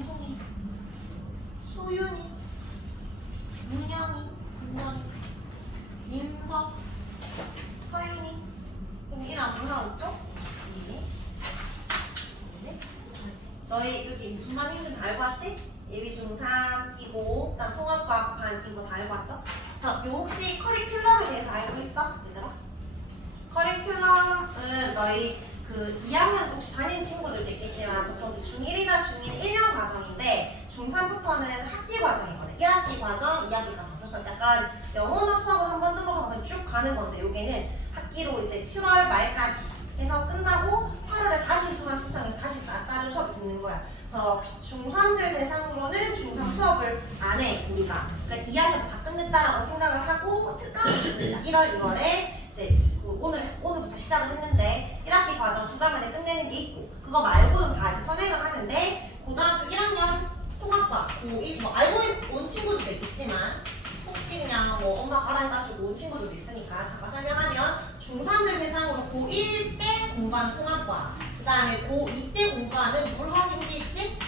유송이, 수윤이, 윤영이, 윤영이, 임석, 서윤이. 선생님 이름 아는 사람 없죠? 네. 너희 여기 무슨 반인지 다 알고 왔지? 예비 중3이고 그다음 통합과학 반인 거 다 알고 왔죠? 자, 요 혹시 커리큘럼에 대해서 알고 있어? 얘들아? 커리큘럼은 너희 그 2학년 혹시 다니는 친구들도 있겠지만 보통 중1이나 중2는 1년 과정인데 중3부터는 학기 과정이거든. 1학기 과정, 2학기 과정. 그래서 약간 영어나 수학을 한번 등록하면 쭉 가는 건데 여기는 학기로 이제 7월 말까지 해서 끝나고 8월에 다시 수강 신청해서 다시 다른 수업을 듣는 거야. 그래서 중3들 대상으로는 중3 수업을 안 해, 우리가. 그러니까 2학년 다 끝냈다라고 생각을 하고 특강이 있습니다. 1월, 2월에 이제 오늘부터 시작을 했는데 1학기 과정 2달 만에 끝내는 게 있고 그거 말고는 다 이제 선행을 하는데 고등학교 1학년 통합과 고1 뭐 알고 온 친구들도 있겠지만 혹시 그냥 뭐 엄마 가라 해가지고 온 친구들도 있으니까 잠깐 설명하면 중3들 대상으로 고1 때 공부하는 통합과 그 다음에 고2 때 공부하는 물화생지 있지?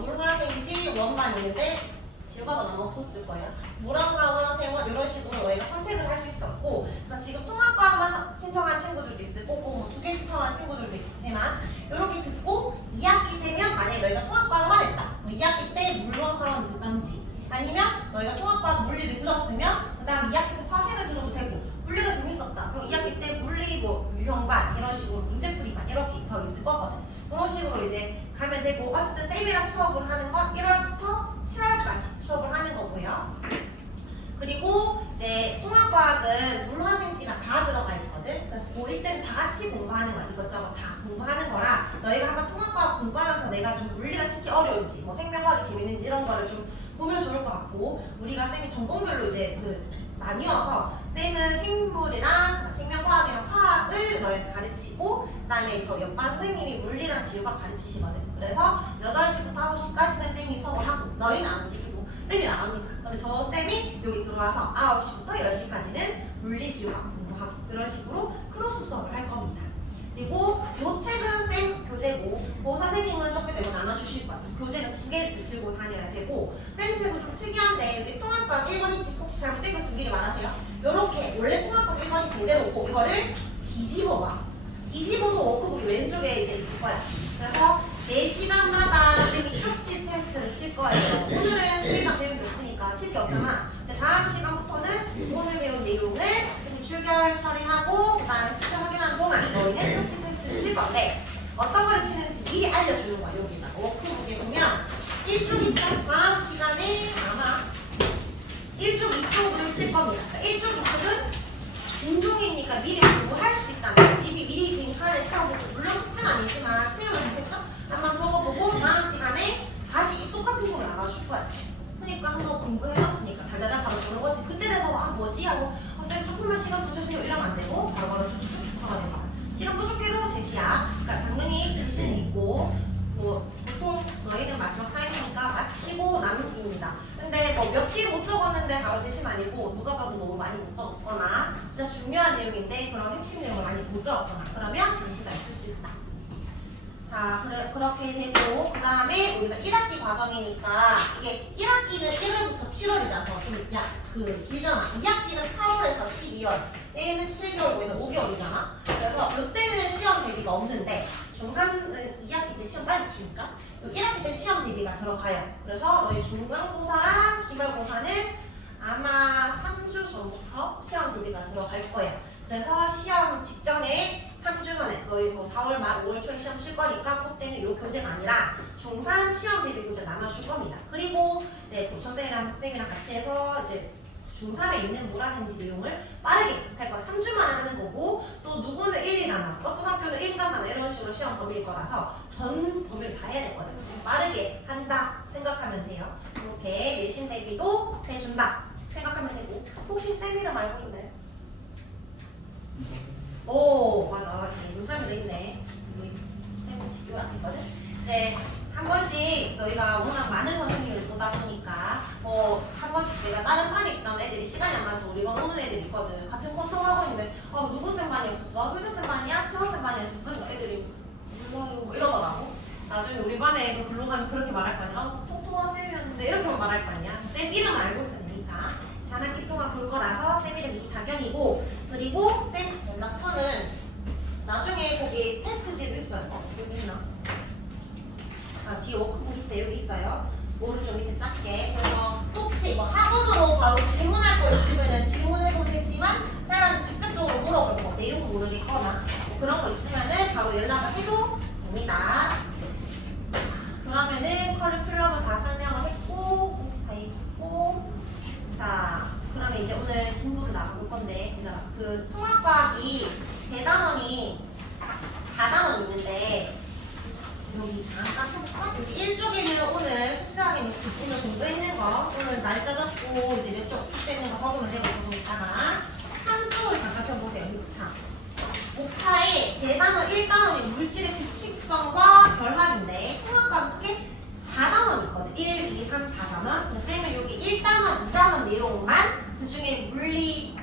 물화생지 원반이 있는데 지우가가 너무 없었을 거예요. 물화과 생원 이런 식으로 너희가 선택을 할 수 있었고 그래서 지금 통합과만 신청한 친구들도 있을 거고 뭐 2개 신청한 친구들도 있지만 이렇게 듣고 2학기 되면 만약에 너희가 통합과만 했다. 2학기 때 물화과만 듣던지 아니면 너희가 통합과 물리를 들었으면 그 다음 2학기 때 화생을 들어도 되고 물리가 재밌었다. 그럼 2학기 때 물리 뭐 유형반 이런 식으로 문제풀이반 이렇게 더 있을 거거든. 그런 식으로 이제 가면 되고 어쨌든 쌤이랑 수업을 하는 건 1월부터 7월까지 수업을 하는 거고요. 그리고 이제 통합과학은 물화생지가 다 들어가 있거든. 그래서 고1 때는 다 같이 공부하는 거야. 이것저것 다 공부하는 거라 너희가 한번 통합과학 공부하면서 내가 좀 물리가 특히 어려운지 뭐 생명과학이 재밌는지 이런 거를 좀 보면 좋을 것 같고 우리가 쌤이 전공별로 이제 나뉘어서 쌤은 생물이랑 생명과학이랑 화학을 너희한테 가르치고 그다음에 저 옆반 선생님이 물리랑 지구과학 가르치시거든. 그래서 8시부터 9시까지는 쌤이 수업을 하고 너희는 안 움직이고 쌤이 나갑니다. 그럼 저 쌤이 여기 들어와서 9시부터 10시까지는 물리 지구과학 공부하고 이런 식으로 크로스 수업을 할 겁니다. 그리고 요 책은 쌤 교재고 뭐 선생님은 조금 되고 나눠주실 거예요. 교재는 2개 들고 다녀야 되고 쌤 책은 좀 특이한데 여기 통합과학 1번인지 혹시 잘못된 것은 미리 말하세요. 요렇게 원래 통합과학 1번이 제대로 오고 이거를 뒤집어봐. 뒤집어도 워크북이 왼쪽에 이제 있을 거야. 그래서 매 시간마다 쌤이 쪽지 테스트를 칠 거예요. 오늘은 쌤이랑 배운 게 없으니까 칠 게 없잖아. 근데 다음 시간부터는 오늘 배운 내용을 쌤이 출결 처리하고 그 다음에 숙제 확인하는 동안 너희는 쪽지 테스트를 칠 건데 어떤 거를 치는지 미리 알려주는 거야. 여기다가 워크북에 보면 1쪽 2쪽 다음 시간에 아마 1쪽 2쪽을 칠 겁니다. 그러니까 1쪽 2쪽은 빈종이니까 미리 공부할 수 있다는 거지. 미리 빈칸에 채워보고 물론 숙제는 아니지만 채우면 좋겠죠? 한번 적어보고 다음 시간에 다시 똑같은 쪽을 알아줄 거야. 그러니까 한번 공부해봤으니까 달달달 바로 보는 거지. 그때 돼서 뭐지? 하고 쌤 조금만 시간 더 주세요 이러면 안 되고 바로바로 쭉쭉쭉 하면 될 거야. 시간 부족해도 제시야. 그러니까 당연히 제시는 있고 뭐 보통 너희는 마지막 타임이니까 마치고 남기입니다. 근데 뭐 몇 개 못 적었는데 바로 제시는 아니고 누가 봐도 너무 많이 못 적었거나 진짜 중요한 내용인데 그런 핵심 내용을 많이 못 적었거나 그러면 제시가 있을 수 있다. 자, 그렇게 되고 그 다음에 우리가 1학기 과정이니까 이게 1학기는 1월부터 7월이라서 좀 길잖아. 2학기는 8월에서 12월 얘는 7개월, 얘는 5개월이잖아. 그래서 이때는 시험 대비가 없는데 중3은 2학기 때 시험 빨리 치니까 1학기 때 시험 대비가 들어가요. 그래서 너희 중간고사랑 기말고사는 아마 3주 전부터 시험 대비가 들어갈 거야. 그래서 시험 직전에 3주 전에 너희 뭐 4월 말 5월 초에 시험 칠 거니까 그때는 이 교재가 아니라 중3 시험 대비 교재 나눠줄 겁니다. 그리고 이제 보초쌤이랑 같이 해서 이제 중3에 있는 물화생지 내용을 빠르게 할 거야. 3주 만에 하는 거고 또 누구는 1, 2 나눠 어떤 학교는 1, 3 나눠 이런 식으로 시험 범위일 거라서 전 범위를 다 해야 되거든. 좀 빠르게 한다 생각하면 돼요. 이렇게 내신 대비도 해준다 생각하면 되고 혹시 쌤 이름 알고 있나요? 오 맞아. 눈썰미 돼 있네. 우리 쌤은 집교 안 했거든. 이제 한 번씩 너희가 워낙 많은 선생님을 보다 보니까 뭐 한 번씩 내가 다른 반에 있던 애들이 시간이 안 맞아서 우리 반 오는 애들이 있거든. 같은 콘통하고 있는데 누구 쌤 반이었었어? 효주쌤 반이야? 치원쌤 반이었었어? 애들이 몰라요 뭐 이러더라고. 나중에 우리 반에 너 글로 가면 그렇게 말할 거 아니야? 통통한 쌤이었는데 이렇게만 말할 거 아니야? 쌤 이름 알고 있어야 되니까. 4학기 동안 볼 거라서 쌤 이름 이다경이고, 그리고 쌤 연락처는 나중에 거기 테스트지도 있어요. 여기 있나? 아, 뒤에 워크북 밑에 여기 있어요. 오른쪽 밑에 작게. 그래서 혹시 뭐 학원으로 바로 질문할 거 있으면 질문해도 되지만 나한테 직접적으로 물어볼 거, 내용 모르겠거나 뭐 그런 거 있으면은 바로 연락을 해도 됩니다. 그러면은 커리큘럼을 다 설명을 했고, 다 있고, 자, 그러면 이제 오늘 진도를 나가볼 건데, 그 통합과학이 대단원이 4단원 있는데, 여기 잠깐 펴볼까? 여기 1쪽에는 오늘 숙제하기는 오늘 공부했는 거, 오늘 날짜 적고 이제 몇 쪽 숙제했는 거 적으면 제가 보고 있다가 3쪽을 잠깐 펴보세요. 목차에 대단원 1단원이 물질의 규칙성과 결합인데 통합과학 크게 4단원 있거든. 1, 2, 3, 4단원. 쌤은 여기 1단원, 2단원 내용만 그 중에 물리,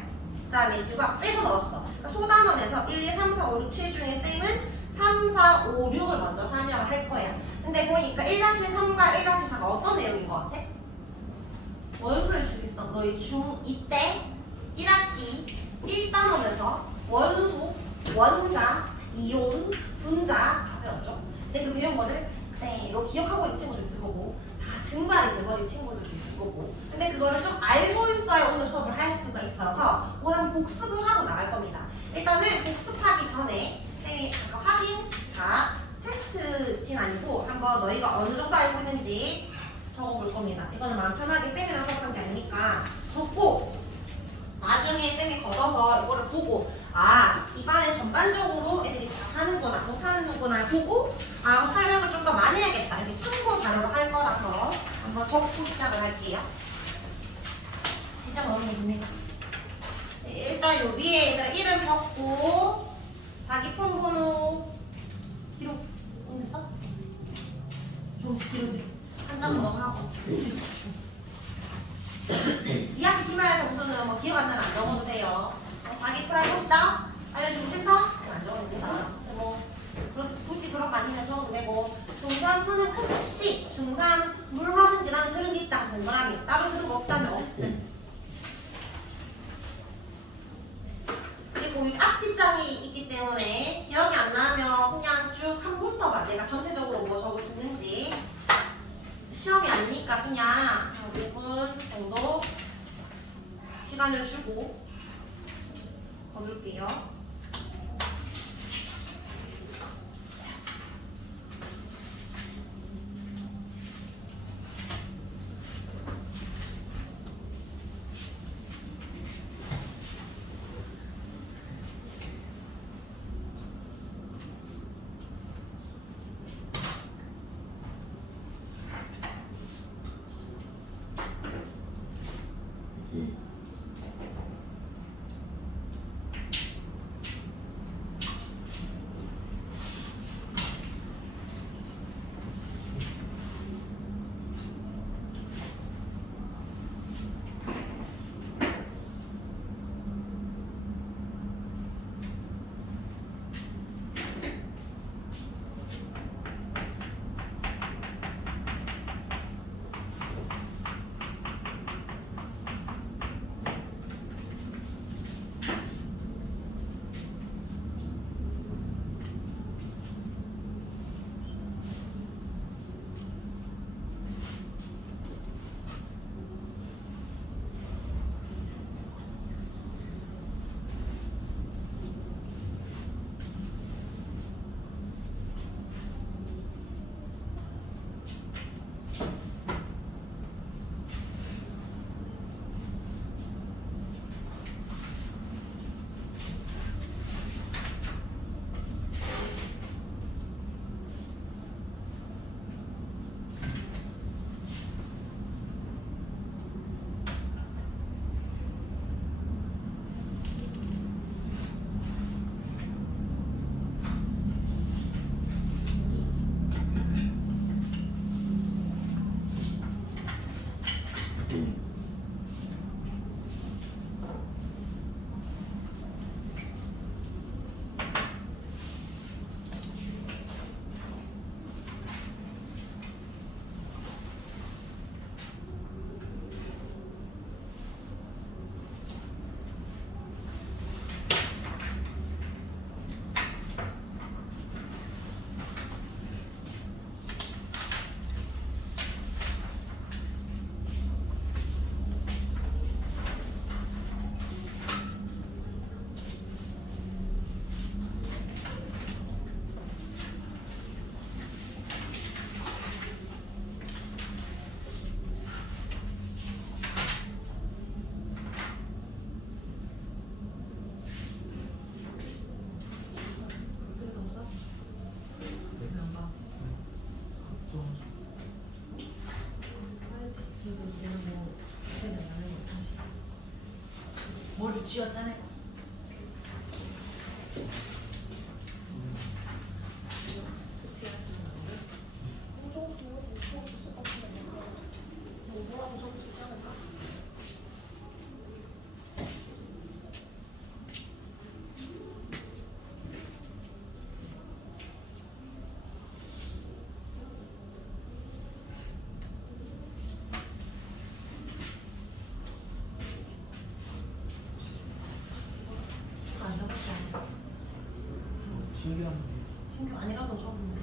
그 다음에 지구학 빼고 넣었어. 그러니까 소단원에서 1, 2, 3, 4, 5, 6, 7 중에 쌤은 3, 4, 5, 6을 먼저 설명을 할 거야. 근데 보니까 1-3과 1-4가 어떤 내용인 것 같아? 원소일 수 있어. 너희 중2 때 1학기 1단원에서 원소, 원자, 이온, 분자 다 배웠죠? 근데 그 배운 거를 그대로 기억하고 있는 친구도 있을 거고 다 증발이 돼버린 친구들도 있을 거고 근데 그거를 좀 알고 있어야 오늘 수업을 할 수가 있어서 오늘 한번 복습을 하고 나갈 겁니다. 일단은 복습하기 전에 쌤이 잠깐 확인, 자, 테스트진 아니고 한번 너희가 어느 정도 알고 있는지 적어볼 겁니다. 이거는 마음 편하게 쌤이랑 수업한 게 아니니까 적고 나중에 쌤이 걷어서 이거를 보고 이 반에 전반적으로 애들이 잘하는구나 못하는구나 보고 설명을 좀 더 많이 해야겠다 이렇게 참고 자료로 할 거라서 한번 적고 시작을 할게요. 시작 너무 됩니다. 일단 요 위에 얘들아 이름 적고 자기 폰번호 기록 옮겼어? 좀 뒤로 한 장 더 하고 2학기 기말에서 우선은 뭐 기억 안 나면 안 적어도 돼요. 자기 프라이 것이다 알려주기 싫다? 안 적어도 됩니다. 뭐 굳이 그런 거 아니면 적어도 되고 중3서는 혹시 중3 물화생 지나는 들은 게 있다 동그라미 따로 들은 거 없다면 없음. 그리고 이 앞뒷장이 있기 때문에 기억이 안 나면 그냥 쭉 한 번 훑어봐. 내가 전체적으로 뭐 적었었는지. 시험이 아니니까 그냥 5분 정도 시간을 주고 거둘게요. 지웠잖아요. 뭐라고 적을 수 있지 않을까? 안 적었지 않아? 신기한 신규 아니라도 적으면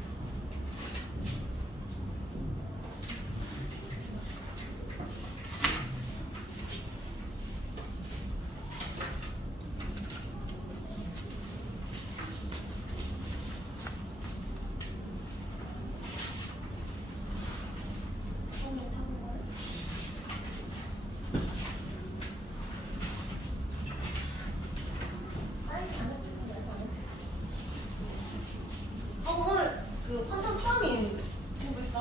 오늘 그 컨텐츠 처음인 친구 있어?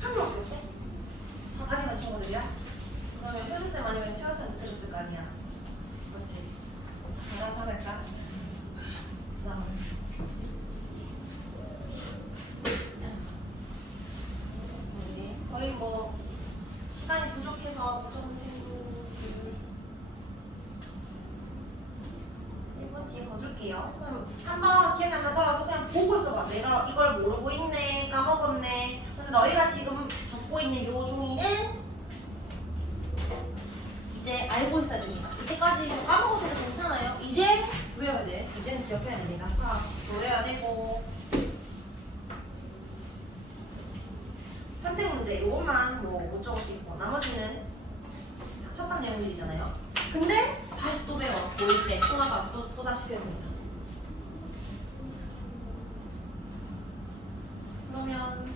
한 명밖에 없어? 다 다니는 친구들이야? 그러면 효주쌤 아니면 치아쌤 들었을 거 아니야? 맞지? 알아서 할까? 그다음 거의 뭐 시간이 부족해서 못 적은 친구들 1분 뒤에 거둘게요. 그럼 한번 기억이 안 나더라도 그냥 보고 있어봐. 내가 이걸 모르고 있네, 까먹었네. 근데 너희가 지금 적고 있는 요 종이는 이제 알고 있어야 됩니다. 이때까지 뭐 까먹어서도 괜찮아요. 이제 외워야 돼. 이제는 기억해야 됩니다. 하나씩 외워야 되고. 선택 문제 요것만 뭐 못 적을 수 있고 나머지는 쳤던 내용들이잖아요. 근데 다시 또 배워. 보일 때 또 다시 배웁니다. 그러면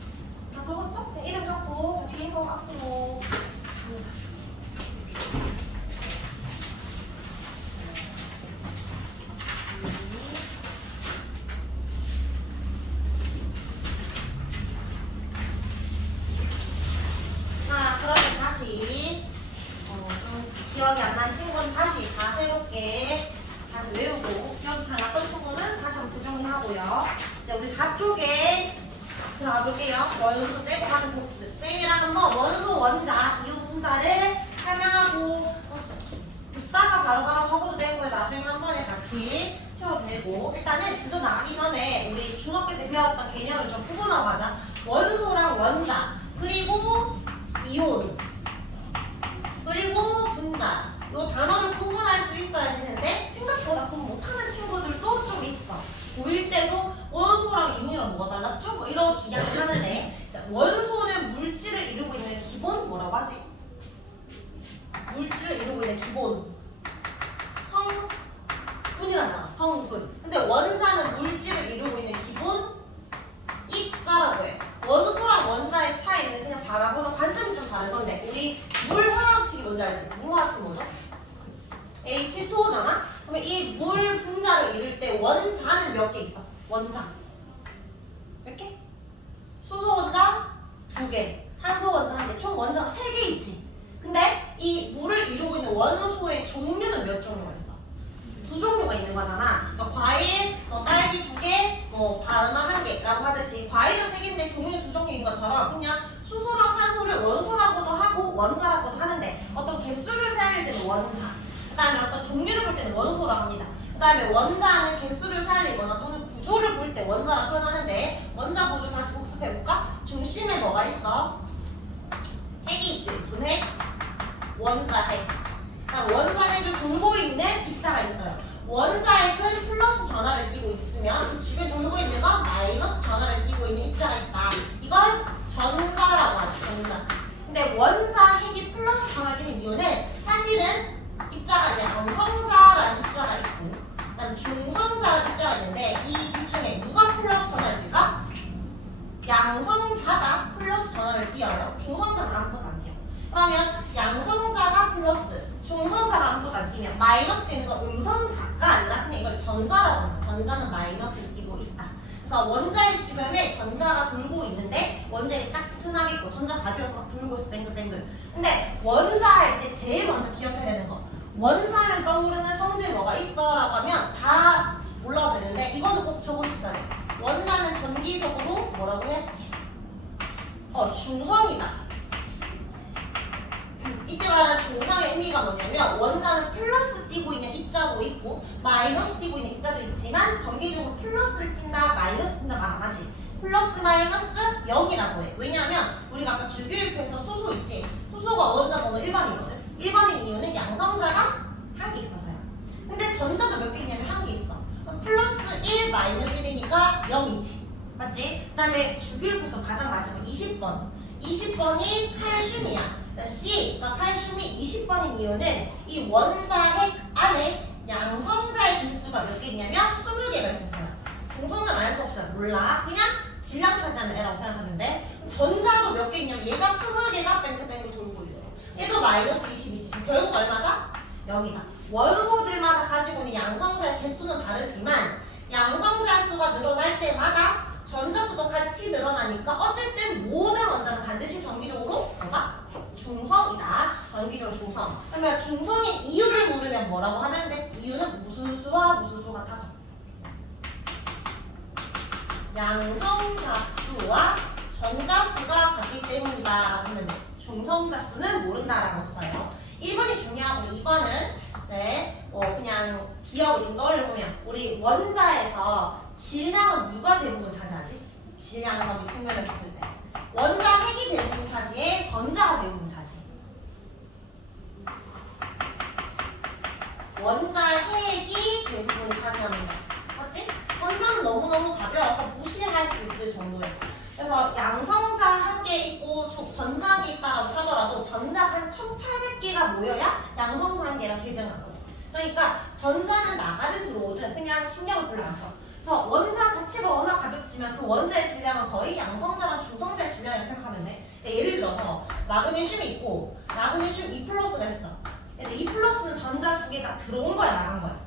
다 적었죠? 네, 이름 적고 자, 뒤에서 앞으로 자, 그러면 다시 좀 기억이 안 난 친구는 다시 다 새롭게 다시 외우고 기억이 잘 났던 친구는 다시 한번 재정리하고요. 이제 우리 4쪽에 들어가 볼게요. 원소 떼고 가진 복습. 쌤이랑 한번 원소, 원자, 이유 분자를 설명하고 듣다가 바로바로 적어도 되고요. 나중에 한 번에 같이 채워도 되고 일단은 지도 나가기 전에 우리 중학교 때 배웠던 개념을 좀 구분하고 가자. 원소랑 원자 그리고 이온 그리고 분자 이 단어를 구분할 수 있어야 되는데 생각보다 구분 못하는 친구들도 좀 있어. 고1 때도 원소랑 이온이랑 뭐가 달랐죠? 뭐 이런 이야기를 하는데 원소는 물질을 이루고 있는 기본 뭐라고 하지? 물질을 이루고 있는 기본 성분이라잖아. 성분. 근데 원자는 물질을 이루고 있는 기본 입자라고 해. 원소랑 원자의 차이는 그냥 바라보는 관점이 좀 다른 건데 우리 물 화학식이 뭔지 알지? 물 화학식 뭐죠? H2O잖아? 그러면 이 물 분자를 이룰 때 원자는 몇 개 있어? 원자 몇 개? 수소 원자 2개, 산소 원자 1개, 총 원자가 3개 있지. 근데 이 물을 이루고 있는 원소의 종류는 몇 종류가 있어? 2종류가 있는 거잖아. 그러니까 과일, 딸기 2개, 바나나 1개라고 하듯이 과일은 3개인데 종류 2종류인 것처럼 그냥 수소랑 산소를 원소라고도 하고 원자라고도 하는데 어떤 개수를 세릴 때는 원자, 그 다음에 어떤 종류를 볼 때는 원소라고 합니다. 그 다음에 원자는 개수를 살리거나 또는 구조를 볼 때 원자라고 표현하는데 원자 구조 다시 복습해볼까? 중심에 뭐가 있어? 핵이 있지. 무슨 핵? 원자 핵. 원자 핵을 돌고 있는 입자가 있어요. 원자 핵은 플러스 전하를 띠고 있으면 그 주변에 돌고 있는 건 마이너스 전하를 띠고 있는 입자가 있다. 이걸 전자라고 하죠. 전자. 근데 원자 핵이 플러스 전하를 띠는 이유는 사실은 입자가 양성자라는 입자가 있고 그다음 중성자라는 입자가 있는데 이 둘 중에 누가 플러스 전하를 띠까? 양성자가 플러스 전하를 띄어요. 중성자는 아무것도 안 띄어. 그러면 양성자가 플러스, 중성자가 아무것도 안 띄면 마이너스 되는 건 음성자가 아니라 그냥 이걸 전자라고 합니다. 전자는 마이너스를 띄고 있다. 그래서 원자의 주변에 전자가 돌고 있는데 원자에 딱 튼하게 있고 전자 가벼워서 막 돌고 있어 뱅글뱅글. 근데 원자 할 때 제일 먼저 기억해야 되는 거 원자를 떠오르는 성질 뭐가 있어? 라고 하면 다 올라가 되는데 이거는 꼭 적을 수 있어야 돼. 원자는 전기적으로 뭐라고 해? 중성이다. 이때 말하는 중성의 의미가 뭐냐면 원자는 플러스 띄고 있는 입자도 있고 마이너스 띄고 있는 입자도 있지만 전기적으로 플러스를 띈다 마이너스 띈다 말 안 하지. 플러스 마이너스 0이라고 해. 왜냐하면 우리가 아까 주기율표에서 수소 있지. 수소가 원자 번호 1번이거든. 1번인 이유는 양성자가 한 개 있어서야. 근데 전자도 몇 개 있냐면 한 개 있어. 그럼 플러스 1 마이너스 1이니까 0이지. 맞지? 그 다음에 주기율표에서 가장 마지막 20번. 20번이 칼슘이야. C가 칼슘이 20번인 이유는 이 원자 핵 안에 양성자의 개수가 몇 개 있냐면 20개가 있었어요. 중성은 알 수 없어요. 몰라. 그냥 질량 차지하는 애라고 생각하면 돼. 전자도 몇 개 있냐면 얘가 20개가 뱅글뱅글 돌고 있어. 얘도 마이너스 20이지. 결국 얼마다? 0이다. 원소들마다 가지고 있는 양성자의 개수는 다르지만 양성자 수가 늘어날 때마다 전자수도 같이 늘어나니까 어쨌든 모든 원자는 반드시 정기적으로 뭐가? 중성이다. 전기적 중성. 그러면 중성인 이유를 물으면 뭐라고 하면 돼? 이유는 무슨 수와 무슨 수 같아서. 양성자 수와 전자수가 같기 때문이다 라고 하면 돼. 중성자 수는 모른다라고 써요. 1번이 중요하고 2번은 이제 그냥 기억을 좀 떠올려보면 우리 원자에서 질량은 누가 대부분 차지하지? 질량적인 측면에서 봤을 때 원자 핵이 대부분 차지해 전자가 대부분 차지해. 원자 핵이 대부분 차지합니다. 맞지? 전자는 너무너무 가벼워서 무시할 수 있을 정도예요. 그래서 양성자 한 개 있고 전자 한 개 있다라고 하더라도 전자 한 1800개가 모여야 양성자 한 개랑 대등하거든. 그러니까 전자는 나가든 들어오든 그냥 신경을 별로 안 써. 그래서 원자 자체가 워낙 가볍지만 그 원자의 질량은 거의 양성자랑 중성자의 질량이라고 생각하면 돼. 예를 들어서 마그네슘이 있고 마그네슘 2+가 있어. 근데 2+는 전자 두 개가 들어온 거야 나간 거야?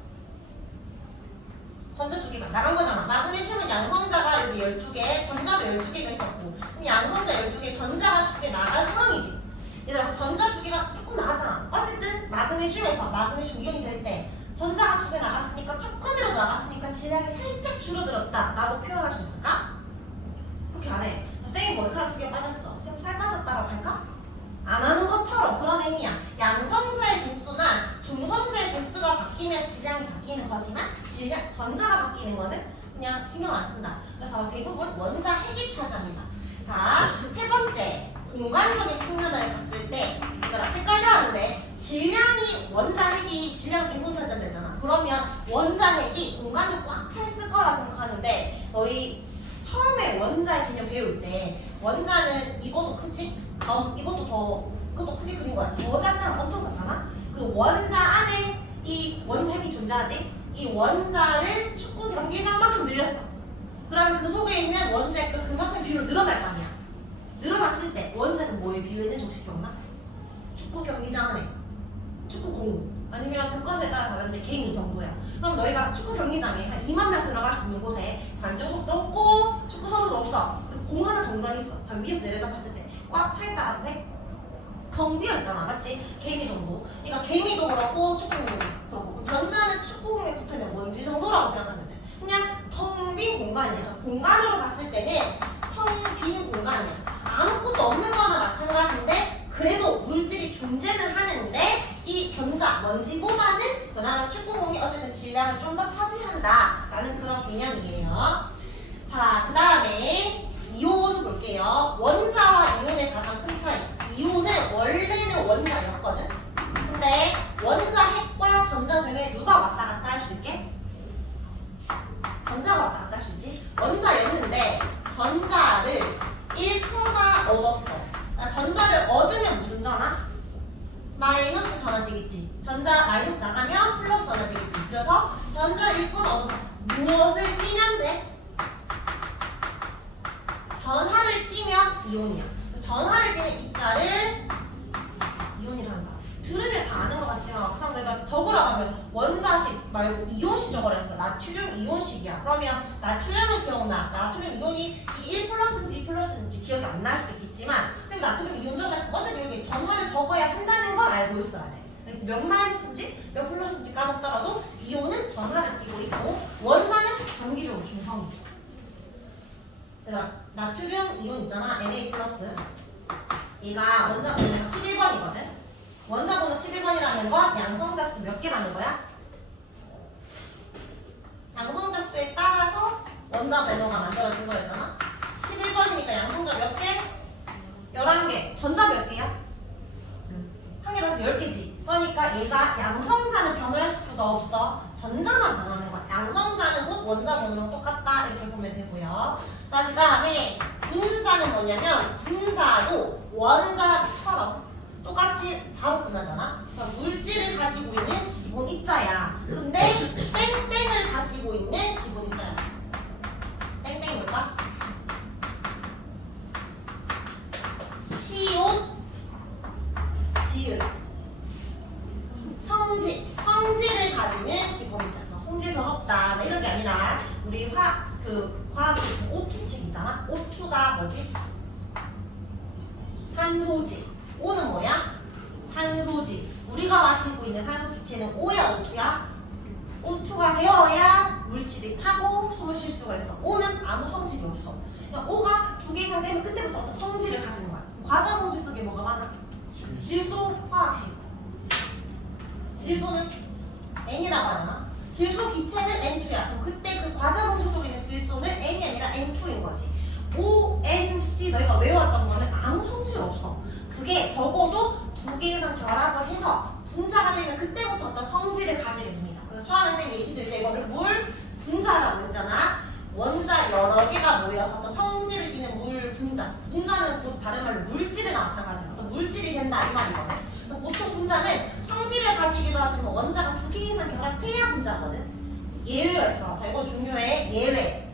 전자 두 개가 나간 거잖아. 마그네슘은 양성자가 여기 12개, 전자도 12개가 있었고 양성자 12개, 전자가 2개 나간 상황이지. 얘들아 전자 두 개가 조금 나갔잖아. 어쨌든 마그네슘에서 마그네슘 이온이 될 때 전자가 2개 나갔으니까 조금이라도 나갔으니까 질량이 살짝 줄어들었다 라고 표현할 수 있을까? 그렇게 안 해. 쌤이 머리카락 2개 빠졌어. 쌤 살 빠졌다라고 할까? 안 하는 것처럼 그런 의미야. 양성자의 개수나 중성자의 개수가 바뀌면 질량이 바뀌는 거지만 전자가 바뀌는 거는 그냥 신경 안 쓴다. 그래서 대부분 원자 핵이 차지합니다. 자, 세 번째 공간적인 측면을 봤을 때 얘들아 헷갈려 하는데 질량이 원자 핵이 질량 대부분 차지한다잖아. 그러면 원자 핵이 공간이 꽉 차 있을 거라 생각하는데 너희 처음에 원자의 개념 배울 때 원자는 이것도 크지? 이것도 크게 그린 거야. 더 작잖아. 엄청 작잖아. 그 원자 안에 이 원자핵이 존재하지? 이 원자를 축구 경기장만큼 늘렸어. 그러면 그 속에 있는 원자핵도 그만큼 비율로 늘어날 거 아니야. 늘어났을 때 원자는 뭐에 비유했는지 혹시 기억나? 축구 경기장 안에 축구공 아니면 교과서에 따라 다른데 개미 정도야. 그럼 너희가 축구 경기장에 한 2만 명 들어갈 수 있는 곳에 관중석도 없고 축구 선수도 없어. 공 하나 동그라미 있어. 저 위에서 내려다 봤을 때 꽉 차 있다 앞에 텅 비어 있잖아, 맞지? 개미 정도. 그러니까 개미도 그렇고 축구공도 그렇고 전자는 축구공에 붙어 있는 원지 정도라고 생각하면 돼. 그냥 텅 빈 공간이야. 공간으로 봤을 때는 텅 빈 공간이야. 아무것도 없는 거나 마찬가지인데 그래도 물질이 존재는 하는데 이 전자 먼지보다는 그나마 축구공이 어쨌든 질량을 좀 더 차지한다라는 그런 개념이에요. 자, 그 다음에 이온 볼게요. 원자와 이온의 가장 큰 차이. 이온은 원래는 원자였거든. 근데 원자 핵과 전자 중에 누가 왔다 갔다 할 수 있게? 전자가 왔다 갔다 할 수 있지. 원자였는데 전자를 잃거나 얻었어. 전자를 얻으면 무슨 전화? 마이너스 전화 되겠지. 전자 마이너스 나가면 플러스 전화 되겠지. 그래서 전자를 잃거나 얻어서 무엇을 띄면 돼? 전하를 띄면 이온이야. 전하를 띄는 입자를 이온이라 한다. 들으면 다 아는 것 같지만 막상 내가 적으라고 하면 원자식 말고 이온식 적으라 했어. 나트륨 이온식이야. 그러면 나트륨은 기억나. 나트륨 이온이 이게 1+인지 2+인지 기억이 안 날 수 있겠지만 지금 나트륨 이온 적으라 했어. 어차피 여기 전하를 적어야 한다는 건 알고 있어야 돼. 그래서 몇 마이너스인지 몇 플러스인지 까먹더라도 이온은 전하를 띠고 있고 원자는 전기적으로 중성이죠. 얘들아 나트륨 이온 있잖아. Na 플러스 얘가 원자 번호가 11번이거든. 원자 번호 11번이라는 건 양성자 수 몇 개라는 거야? 양성자 수에 따라서 원자 번호가 만들어진 거였잖아. 11번이니까 양성자 몇 개? 11개. 전자 몇 개야? 한 개라서 10개지. 그러니까 얘가 양성자는 변할 수가 없어. 전자만 변하는 거야. 양성자는 곧 원자 번호랑 똑같다. 이렇게 보면 되고요. 자, 그 다음에 분자는 뭐냐면 분자도 원자처럼 똑같이 자로 끝나잖아. 그래서 물질을 가지고 있는 기본 입자야. 근데 땡땡을 가지고 있는 기본 입자야. 땡땡이 뭘까? 시옷, 지읒. 성질을 가지는 기본 입자. 성질 더럽다. 뭐 이런 게 아니라 우리 과학에서 O2 책 있잖아. O2가 뭐지? 산소지. O는 뭐야? 산소지. 우리가 마시고 있는 산소 기체는 O야 O2야? O2가 되어야 물질이 타고 숨을 쉴 수가 있어. O는 아무 성질이 없어. 그러니까 O가 2개 이상 되면 그때부터 어떤 성질을 가지는 거야. 과자 성질 속에 뭐가 많아? 질소, 화학식. 질소는 N이라고 하잖아. 질소 기체는 N2야. 그럼 그때 그 과자 성질 속에 있는 질소는 N이 아니라 N2인 거지. ONC 너희가 외워왔던 거는 아무 성질 없어. 그게 적어도 2개 이상 결합을 해서 분자가 되면 그때부터 어떤 성질을 가지게 됩니다. 그래서 수학생이 예시들 때 이거를 물 분자라고 했잖아. 원자 여러 개가 모여서 어떤 성질을 띠는 물 분자. 분자는 곧 다른 말로 물질이나 마찬가지로 어떤 물질이 된다 이 말이거든. 그래서 보통 분자는 성질을 가지기도 하지만 원자가 2개 이상 결합해야 분자거든. 예외가 있어. 자, 이건 중요해. 예외.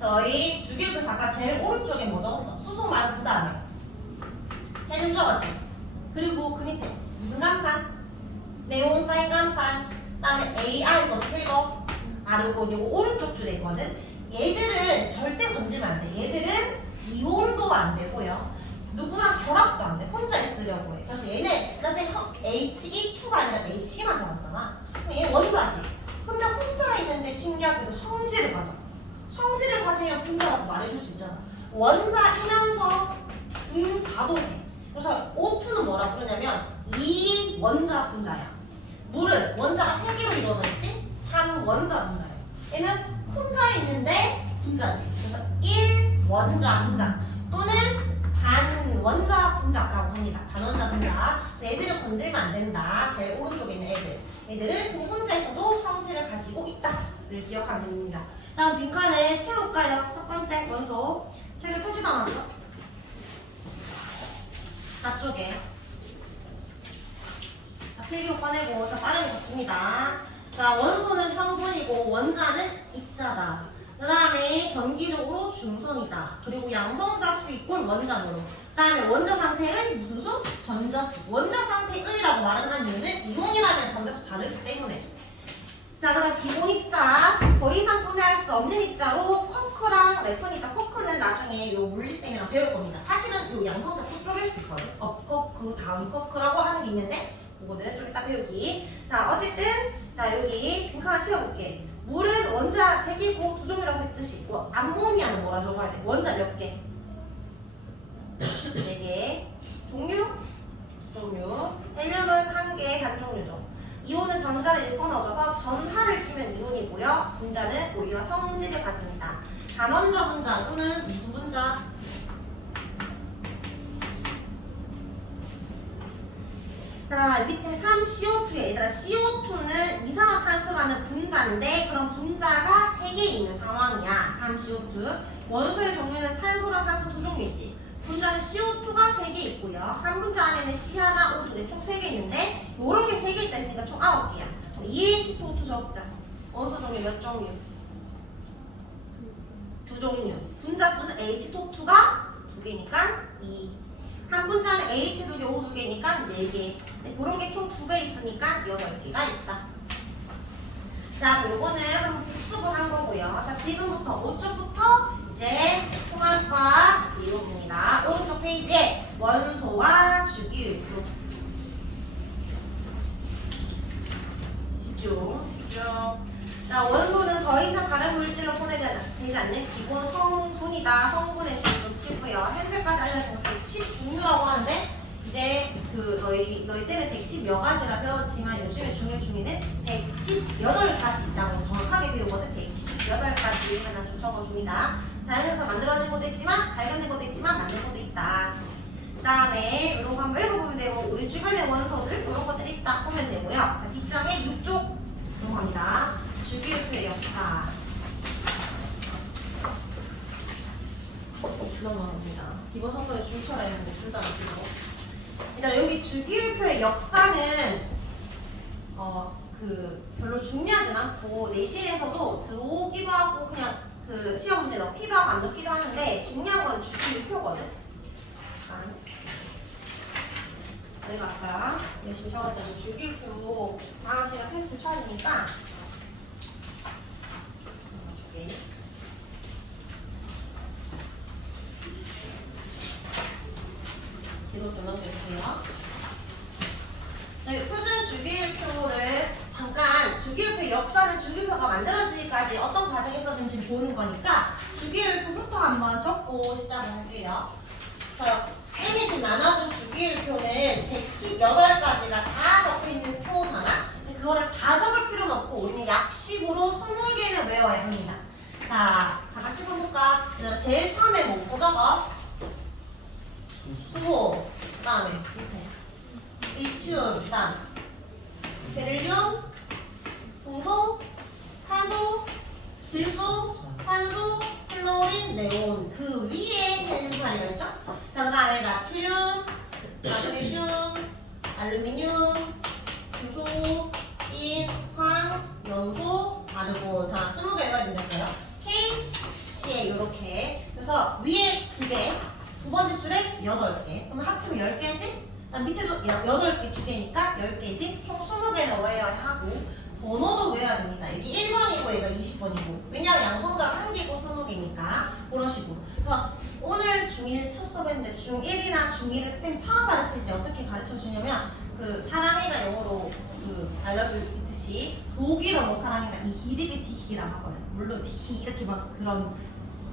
저희 주기율표에서 아까 제일 오른쪽에 뭐 적었어? 수소 말고 그 다음에 헬륨 적었지? 그리고 그 밑에 무슨 간판? 네온 사인 간판. 그 다음에 AR 어떻게 읽어? R고 이거 오른쪽 줄에 있거든. 얘들은 절대 건들면 안 돼. 얘들은 이온도 안 되고요. 누구랑 결합도 안 돼. 혼자 있으려고 해. 그래서 얘는 나중에 HE2가 아니라 HE만 적었잖아. 그럼 얘 원자지. 근데 혼자 있는데 신기하게도 성질을 가져. 성질을 가지면 분자라고 말해줄 수 있잖아. 원자이면서 분자도 돼. 그래서 O2는 뭐라 부르냐면 2 원자 분자야. 물은 원자가 3개로 이루어져 있지? 3 원자 분자야. 얘는 혼자 있는데 분자지. 그래서 1 원자 분자 또는 단 원자 분자라고 합니다. 단원자 분자. 그래서 얘들은 건들면 안 된다. 제일 오른쪽에 있는 애들. 얘들은 그냥 혼자 있어도 성질을 가지고 있다를 기억하면 됩니다. 자, 그럼 빈칸에 채울까요? 첫 번째 원소. 책을 펴지도 않았어? 앞쪽에. 자, 필기호 꺼내고 자, 빠르게 적습니다. 자, 원소는 성분이고 원자는 입자다. 그 다음에 전기적으로 중성이다. 그리고 양성자수 이꼴 원자번호. 그 다음에 원자 상태의 무슨 수? 전자수. 원자 상태의라고 말을 한 이유는 이온이라면 전자수 다르기 때문에. 자, 그 다음 기본 입자. 더 이상 분해할 수 없는 입자로 쿼크랑 래퍼니까 쿼크는 나중에 요 물리쌤이랑 배울 겁니다. 사실은 요 양성자 또 쪼갤 수 있거든. 업쿼크, 다운 쿼크라고 하는 게 있는데 그거는 좀 이따 배우기. 자, 어쨌든 자, 여기 빈칸 하나 채워볼게. 물은 원자 3개고 두 종류라고 했듯이 암모니아는 뭐라 적어야 돼? 원자 몇 개? 4개. 종류? 2종류. 헬륨은 1개, 단 종류죠. 이온은 전자를 읽고 넣어줘서 전하를 띠는 이온이고요. 분자는 오히려 성질을 가집니다. 단원자 분자 또는 무슨 분자? 자, 밑에 3CO2에 얘들아 CO2는 이산화탄소라는 분자인데 그런 분자가 3개 있는 상황이야. 3CO2 원소의 종류는 탄소랑 산소 두 종류 있지. 분자는 CO2가 3개 있고요. 한 분자 안에는 C 하나, O 두 개, 총 3개 있는데 요런 게 3개 있다 했으니까 총 9개야. EH2O2 적자. 원소 종류 몇 종류? 2종류. 분자 수는 H2O2가 2개니까 2. 한 분자는 H 2개, O 2개니까 4개. 네, 그런 게 총 2배 있으니까 8개가 있다. 자, 요거는 한번 복습을 한 거고요. 자, 지금부터 5쪽부터 이제 통합과 이론입니다. 오른쪽 페이지에 원소와 주기율표. 다른 물질로 포내되지 않는 기본 성분이다. 성분의 종류 치고요. 현재까지 알려진 110 종류라고 하는데 이제 그 너희 때는 110 몇 가지라 배웠지만 요즘에 중위는 118가지 있다고 정확하게 배우거든. 118가지 하나 좀 적어줍니다. 자연에서 만들어진 것도 있지만 발견된 것도 있지만 만든 것도 있다. 그 다음에 이런 거 한번 읽어보면 되고 우리 주변의 원소들 이런 것들이 있다 보면 되고요. 자, 뒷장에 6쪽 넘어갑니다. 주기율표의 역사 넘어갑니다. 기본 성분의 중철화 했는데 둘 다 안 쓰고 일단 여기 주기율표의 역사는 그 별로 중요하진 않고 내신에서도 들어오기도 하고 그냥 그 시험 문제 넣기도 하고 안 넣기도 하는데 중요한 건 주기율표거든. 내가 아까 열심히 적었잖아. 주기율표 다음 시간 테스트 쳐야 되니까 줄게. 뒤로 좀 넘겨주세요. 네, 표준 주기율표를 잠깐 주기율표 역사는 주기율표가 만들어지기까지 어떤 과정이 있었는지 보는 거니까 주기율표부터 한번 적고 시작을 할게요. 자, 쌤이 지금 나눠준 주기율표는 118가지가 다 적혀있는 표잖아. 근데 그거를 다 적을 필요는 없고 우리는 약식으로 20개는 외워야 합니다. 자, 다 같이 해볼까? 제일 처음에 뭐 적어? 수소, 그 다음에 리튬, 그 다음 베릴륨, 동소, 탄소, 질소, 산소, 클로린, 네온 그 위에 헬륨산이가 있죠? 자, 그 다음에 나트륨, 마그네슘, 알루미늄, 규소, 인, 황, 염소, 아르곤 자, 20개가 됐어요. K, C 이렇게 그래서 위에 2개 두 번째 줄에 8개 그러면 합치면 10개지? 밑에도 8개 2개니까 10개지? 총 20개는 외워야 하고 번호도 외워야 됩니다. 여기 1번이고 얘가 20번이고 왜냐하면 양성자가 한 개고 20개니까 그런 식으로 그래서 오늘 중1 첫 수업했는데 중1이나 중2를 쌤 처음 가르칠 때 어떻게 가르쳐 주냐면 그 사랑해가 영어로 그 알려드렸듯이 독일어로 사랑해가 이히리베 디히라고 하거든. 물론 디히 이렇게 막 그런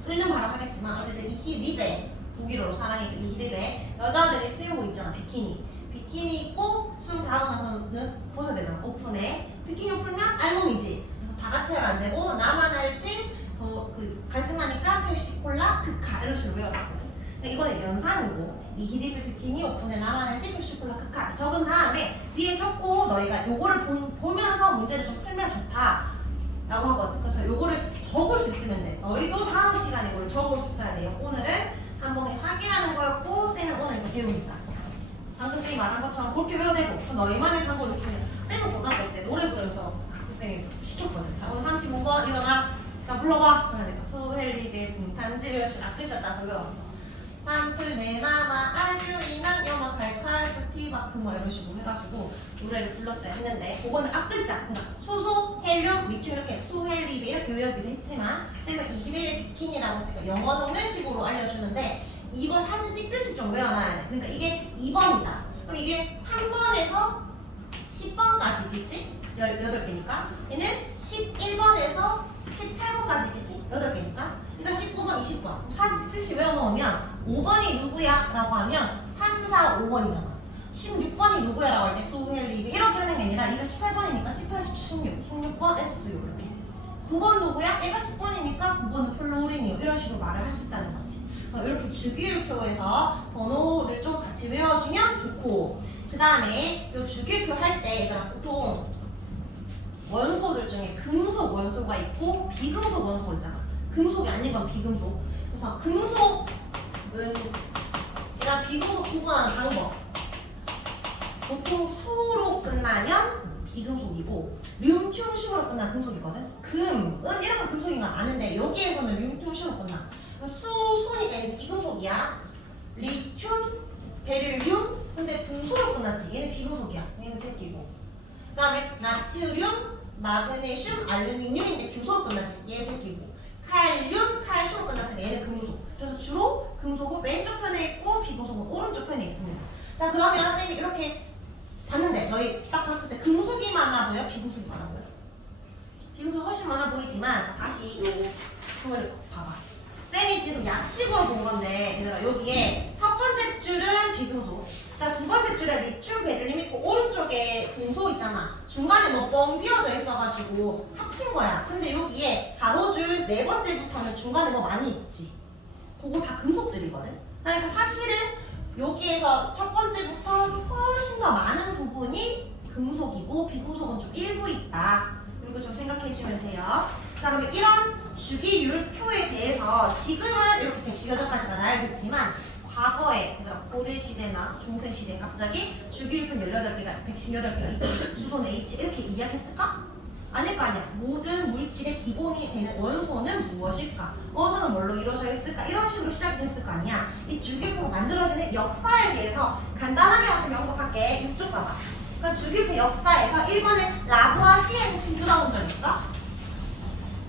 끓는 발음 하겠지만 어쨌든 이히리베 독일어로 사랑해 이히리베 여자들이 수영복 입잖아. 비키니 입고 수영 다 하고 나서는 벗어야 되잖아. 오픈해 비키니 오픈면 알몸이지. 그래서 다 같이 하면 안 되고 나만 알지 그 갈증나니까 펩시콜라 극하 이런 식으로 외워봤거든. 그러니까 이거는 연산이고 이히리베 비키니 오픈해 나만 알지 펩시콜라 극하 적은 다음에 뒤에 적고 너희가 요거를 보면서 문제를 좀 풀면 좋다 라고 하거든. 그래서 요거를 적을 수 있으면 돼. 너희도 다음 시간에 이걸 적을 수 있어야 돼요. 오늘은 한 번에 확인하는 거였고 쌤은 오늘 이거 배우니까 방금 쌤이 말한 것처럼 그렇게 외워내고 너희만의 방법 있으면 쌤은 고등학교 때 노래 부르면서 학교쌤이 시켰거든. 자, 오늘 35번 일어나 자 불러봐 그러니까 소헬리베 분탄지를 앞글자 따서 외웠어. 산플 네나마 알류 이난 여마 발칼 스티바크 뭐 이런 식으로 해가지고 노래를 불렀어야 했는데 그거는 앞글자 그러니까 수소, 헬륨, 리튬 이렇게 수헬리베 이렇게 외우기도 했지만 쌤은 이히리베 비키니라고 했으니까 영어 적는 식으로 알려주는데 이걸 사진 찍듯이 좀 외워놔야 돼. 그러니까 이게 2번이다. 그럼 이게 3번에서 10번까지 있겠지? 18개니까 얘는 11번에서 18번까지 있겠지? 8개니까 그러니까 19번, 20번 사진 찍듯이 외워놓으면 5번이 누구야? 라고 하면 3, 4, 5번이잖아 16번이 누구야? 라고 할 때 소헬리베 이렇게 하는 게 아니라 얘가 18번이니까 18, 16, 16번 S요 이렇게 9번 누구야? 얘가 10번이니까 9번은 플로린이요 이런 식으로 말을 할 수 있다는 거지. 그래서 이렇게 주기율표에서 번호를 좀 같이 외워주면 좋고 그 다음에 이 주기율표 할 때 얘들아 보통 원소들 중에 금속 원소가 있고 비금속 원소가 있잖아. 금속이 아닌 건 비금속. 그래서 금속은 이런 비금속 구분하는 방법. 보통 수로 끝나면 비금속이고 륨튬식으로 끝나는 금속이거든. 금은 이런 건 금속인 건 아는데 여기에서는 륨튬식으로 끝나. 수소니까 얘는 비금속이야. 리튬, 베릴륨 근데 분소로 끝났지. 얘는 비금속이야. 얘는 제끼고. 그 다음에 나트륨, 마그네슘, 알루미늄인데 규소로 끝났지. 얘 제끼고. 칼륨, 칼슘으로 끝났으니까 얘는 금속. 그래서 주로 금속은 왼쪽 편에 있고 비금속은 오른쪽 편에 있습니다. 자 그러면 쌤이 이렇게 봤는데 너희 딱 봤을 때 금속이 많아 보여? 비금속이 많아 보여? 비금속 훨씬 많아 보이지만 자 다시 요 조회를 봐봐. 쌤이 지금 약식으로 본 건데 얘들아 여기에 첫 번째 줄은 비금속, 그다음 두 번째 줄에 리튬, 베릴륨 있고 오른쪽에 금속 있잖아. 중간에 뭐 뻥 비어져 있어가지고 합친 거야. 근데 여기에 가로줄 네 번째부터는 중간에 뭐 많이 있지. 그거 다 금속들이거든. 그러니까 사실은 여기에서 첫 번째부터 훨씬 더 많은 부분이 금속이고 비금속은 좀 일부 있다. 이렇게 좀 생각해 주시면 돼요. 자, 그러면 이런 주기율표에 대해서 지금은 이렇게 118가지가 나열됐지만 과거에 고대시대나 중세시대에 갑자기 주기율표 18개가 118개가 있지, 수소는 H 이렇게 이야기했을까? 아닐 거 아니야. 모든 물질의 기본이 되는 원소는 무엇일까? 원소는 뭘로 이루어져 있을까? 이런 식으로 시작이 됐을 거 아니야. 이 주기율표가 만들어지는 역사에 대해서 간단하게 와서 언급할게. 이쪽 봐봐. 그러니까 주기율표 역사에서 1번에 라부아지에 혹시 들어본 적 있어?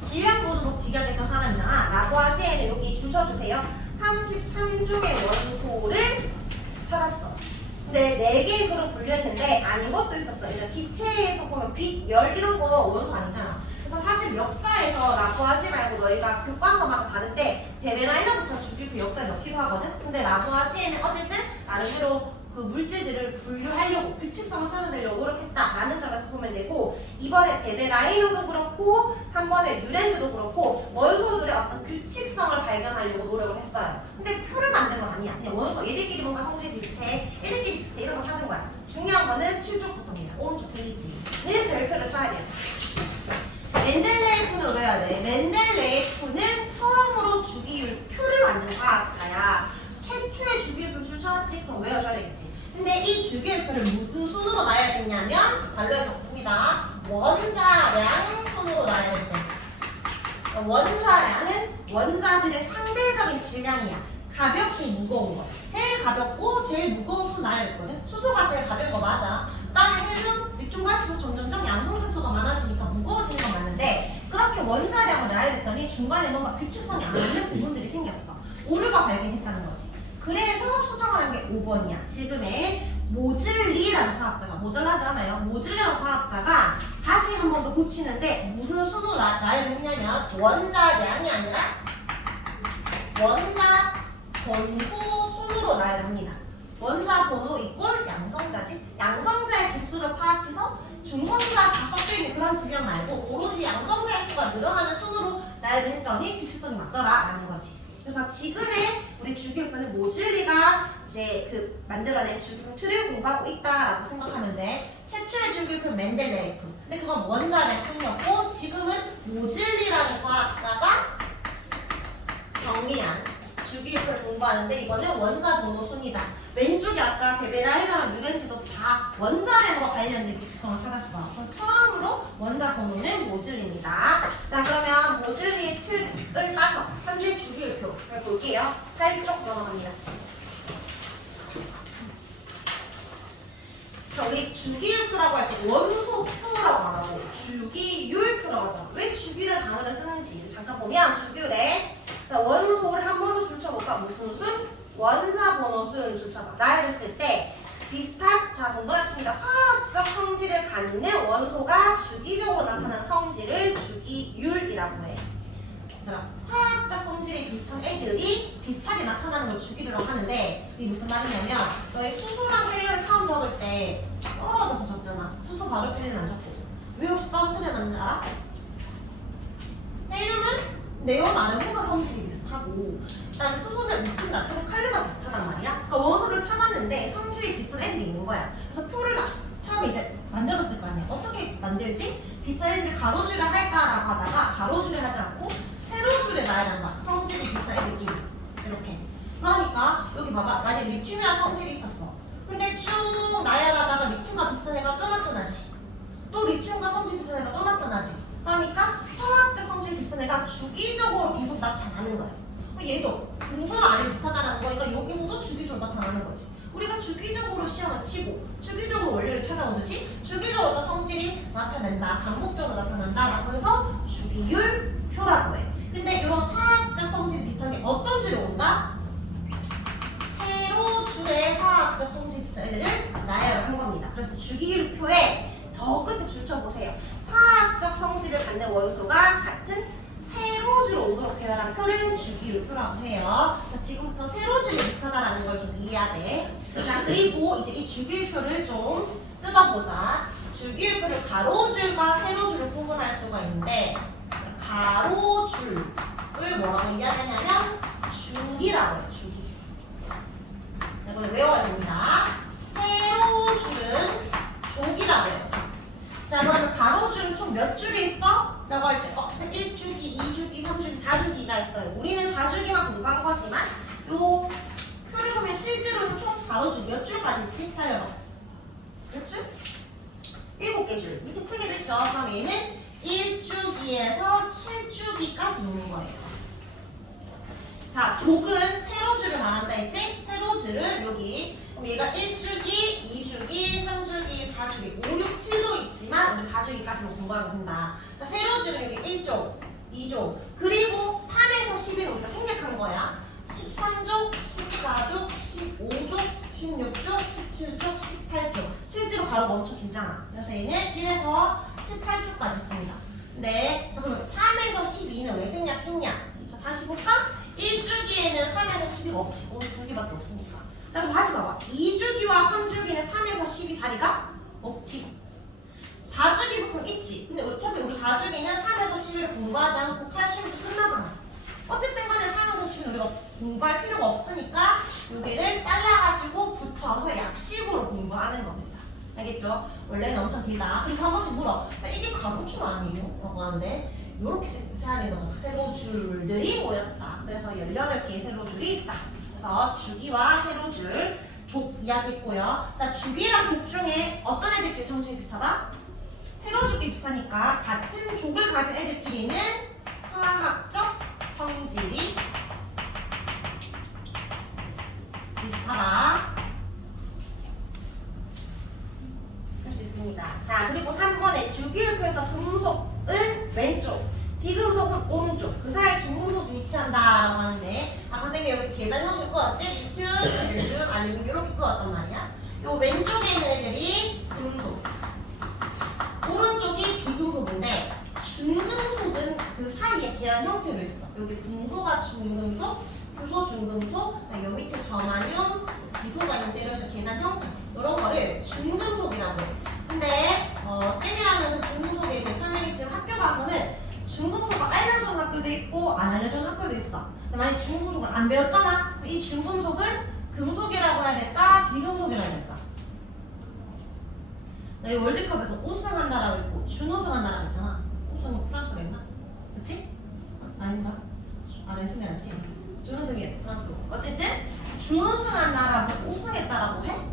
질량보존록 직역했던 사람이잖아. 라부아지에는 여기 줄 서주세요. 33종의 원소를 찾았어. 근데 4개의 그룹 분류했는데 아닌 것도 있었어. 일단 기체에서 보면 빛, 열 이런 거 원소 아니잖아. 그래서 사실 역사에서 라부아지 말고 너희가 교과서마다 다른데 데베라이너부터 주기율표 역사에 넣기도 하거든. 근데 라부아지에는 어쨌든 나름대로 그 물질들을 분류하려고 규칙성을 찾아내려고 노력했다라는 점에서 보면 되고, 2번에 데베라이너도 그렇고 3번에 뉴렌즈도 그렇고 원소들의 어떤 규칙성을 발견하려고 노력을 했어요. 근데 표를 만든 건 아니야. 그냥 원소 얘들끼리 뭔가 성질이 비슷해, 얘들끼리 비슷해 이런 거 찾은 거야. 중요한 거는 7쪽부터입니다. 오른쪽 페이지는 별표를 쳐야 돼요. 멘델레이프는 외워야 돼. 멘델레이프는 처음으로 주기율표를 만든 과학자야. 최초의 주기율표 줄 찾았지? 그럼 외워줘야 되겠지. 근데 이 주기율표를 무슨 순으로 나열했냐면 발로에 적습니다. 원자량 순으로 나열했대. 원자량은 원자들의 상대적인 질량이야. 가볍고 무거운 거. 제일 가볍고 제일 무거운 수 나열했거든. 수소가 제일 가벼운 거 맞아. 그다음에 헬륨, 리튬 갈수록 점점점 양성질소가 많아지니까 무거워지는 건 맞는데, 그렇게 원자량을 나열했더니 중간에 뭔가 규칙성이 안 맞는 부분들이 생겼어. 오류가 발견했다는 거지. 그래서 수정을 한 게 5번이야. 지금의 모즐리라는 과학자가, 모자라지 않아요? 모즐리라는 과학자가 다시 한 번 더 고치는데 무슨 순으로 나열을 했냐면 원자량이 아니라 원자 번호 순으로 나열을 합니다. 원자 번호 이꼴 양성자지. 양성자의 개수를 파악해서 중성자 다 섞여있는 그런 질량 말고 오로지 양성자의 수가 늘어나는 순으로 나열을 했더니 규칙성이 맞더라라는 거지. 그래서 지금의 우리 주기율표는 모즐리가 이제 그 만들어낸 주기율표 틀을 공부하고 있다라고 생각하면 돼. 최초의 주기율표 멘델레이프. 근데 그건 원자량 순이었고, 지금은 모즐리라는 과학자가 정리한 주기율표를 공부하는데 이거는 원자 번호 순이다. 왼쪽에 아까 데베라이너랑 뉴렌즈도 다 원자량과 관련된 규칙성을 찾았어. 그럼 처음으로 원자 번호는 모즐리입니다. 자, 그러면 모즐리의 틀을 따서 현재 주기율표를 볼게요. 8쪽 넘어갑니다. 자, 우리 주기율표라고 할 때 원소표라고 안 하고 주기율표라고 하잖아. 왜 주기를 단어를 쓰는지 잠깐 보면 주기율에 자, 원소를 한 번 더 줄쳐볼까? 무슨 순? 원자 번호 순 줄쳐봐. 나열했을 때 비슷한, 자, 동그라칩니다. 화학적 성질을 갖는 원소가 주기적으로 나타나는 성질을 주기율이라고 해. 얘들아, 화학적 성질이 비슷한 애들이 비슷하게 나타나는 걸 주기율이라고 하는데, 이게 무슨 말이냐면 너희 수소랑 헬륨을 처음 적을 때 떨어져서 적잖아. 수소 바로 헬륨 안 적거든. 왜 혹시 떨어뜨려놨는지 알아? 헬륨은 네온 아르곤과 성질이 비슷하고, 그다음에 수소는 리튬, 나트륨, 칼륨과 비슷하단 말이야. 그러니까 원소를 찾았는데 성질이 비슷한 애들이 있는 거야. 그래서 표를 처음에 이제 만들었을 거 아니야. 어떻게 만들지? 비슷한 애들을 가로줄을 할까라고 하다가 가로줄을 하지 않고 세로줄에 나열한 거야. 성질이 비슷한 애들끼리 이렇게. 그러니까 여기 봐봐. 만약에 리튬이랑 성질이 있었어. 근데 쭉 나열하다가 리튬과 비슷한 애가 또 나타나지. 또 리튬과 성질 비슷한 애가 또 나타나지. 그러니까 화학적 성질 비슷한 애가 주기적으로 계속 나타나는 거야. 얘도 분수랑 아래 비슷하다는 거니까 여기서도 주기적으로 나타나는 거지. 우리가 주기적으로 시험을 치고 주기적으로 원리를 찾아오듯이 주기적으로 어떤 성질이 나타난다, 반복적으로 나타난다라고 해서 주기율표라고 해. 근데 이런 화학적 성질 비슷한 게 어떤 줄에 온다? 세로줄의 화학적 성질 비슷한 애들을 나열을 한 겁니다. 그래서 주기율표에 저 끝에 줄쳐보세요. 화학적 성질을 갖는 원소가 같은 세로주로 오도록 배열한 표를 주기율표라고 해요. 자, 지금부터 세로주를 비슷하다는 걸 좀 이해해야 돼. 자, 그리고 이제 이 주기율표를 좀 뜯어보자. 주기율표를 가로줄과 세로줄을 구분할 수가 있는데 가로줄을 뭐라고 이야기하냐면 주기라고 해요. 주기. 자, 이걸 외워야 됩니다. 세로줄은 족이라고 해요. 자, 그러면 가로줄은 총 몇 줄이 있어? 라고 할 때 1주기, 2주기, 3주기, 4주기가 있어요. 우리는 4주기만 공부한 거지만 요 표를 보면 실제로는 총 가로줄 몇 줄까지 있지? 살려봐. 몇 줄? 7개 줄. 밑에 책에도 있죠. 그럼 얘는 1주기에서 7주기까지 있는 거예요. 자, 족은 세로줄을 말한다 했지? 세로줄은 여기. 그럼 얘가 1주기, 2주기, 3주기, 4주기, 5, 6, 7도 있지만 우리 4주기까지만 공부하면 된다. 자, 세로줄은 여기 1족, 2족, 그리고 3에서 10은 우리가 생략한 거야. 13족, 14족, 15족, 16족, 17족, 18족. 실제로 가로가 엄청 길잖아. 그래서 얘는 1에서 18쪽까지 있습니다. 네. 자, 그럼 3에서 12는 왜 생략했냐? 자, 다시 볼까? 1주기에는 3에서 12가 없지. 오늘 2개밖에 없으니까. 자, 그럼 다시 봐봐. 2주기와 3주기는 3에서 12 자리가 없지. 4주기부터는 있지. 근데 어차피 우리 4주기는 3에서 11을 공부하지 않고 80에서 끝나잖아. 어쨌든 간에 3에서 10은 우리가 공부할 필요가 없으니까 여기를 잘라가지고 붙여서 약식으로 공부하는 겁니다. 알겠죠? 원래는 엄청 길다. 그리고 한 번씩 물어. 자, 이게 가로줄 아니에요? 라고 하는데 이렇게 세하는 거죠. 세로줄들이 모였다. 그래서 18개의 세로줄이 있다. 그래서 주기와 세로줄, 족 이야기했고요. 자, 주기랑 족 중에 어떤 애들끼리 성질이 비슷하다? 세로줄끼리 비슷하니까 같은 족을 가진 애들끼리는 화학적 성질이 비슷하다. 할 수 있습니다. 자, 그리고 3번에 주기율표에서 금속은 왼쪽, 비금속은 오른쪽, 그 사이에 중금속이 위치한다라고 하는데 아까 선생님이 여기 계단 형식 그었지? 리튬, 헬륨, 알루미늄 이렇게 그었단 말이야. 요 왼쪽에 있는 애들이 금속, 오른쪽이 비금속인데 중금속은 그 사이에 계란 형태로 있어. 여기 금소가 중금속, 규소 중금속, 여 밑에 점화륨, 비소가 있는데 이런 식으로 계란 형태 이런 거를 중금속이라고 해. 근데 쌤이랑은 중금속에 대해 설명했지만 학교 가서는 중금속을 알려주는 학교도 있고 안 알려주는 학교도 있어. 근데 만약 중금속을 안 배웠잖아? 그럼 이 중금속은 금속이라고 해야 될까? 비금속이라고 해야 될까? 이 월드컵에서 우승한 나라가 있고 준우승한 나라가 있잖아. 우승은 프랑스가 있나? 그치? 아닌가? 아르헨티나였지? 준우승이 프랑스고. 어쨌든 준우승한 나라고 우승했다라고 해?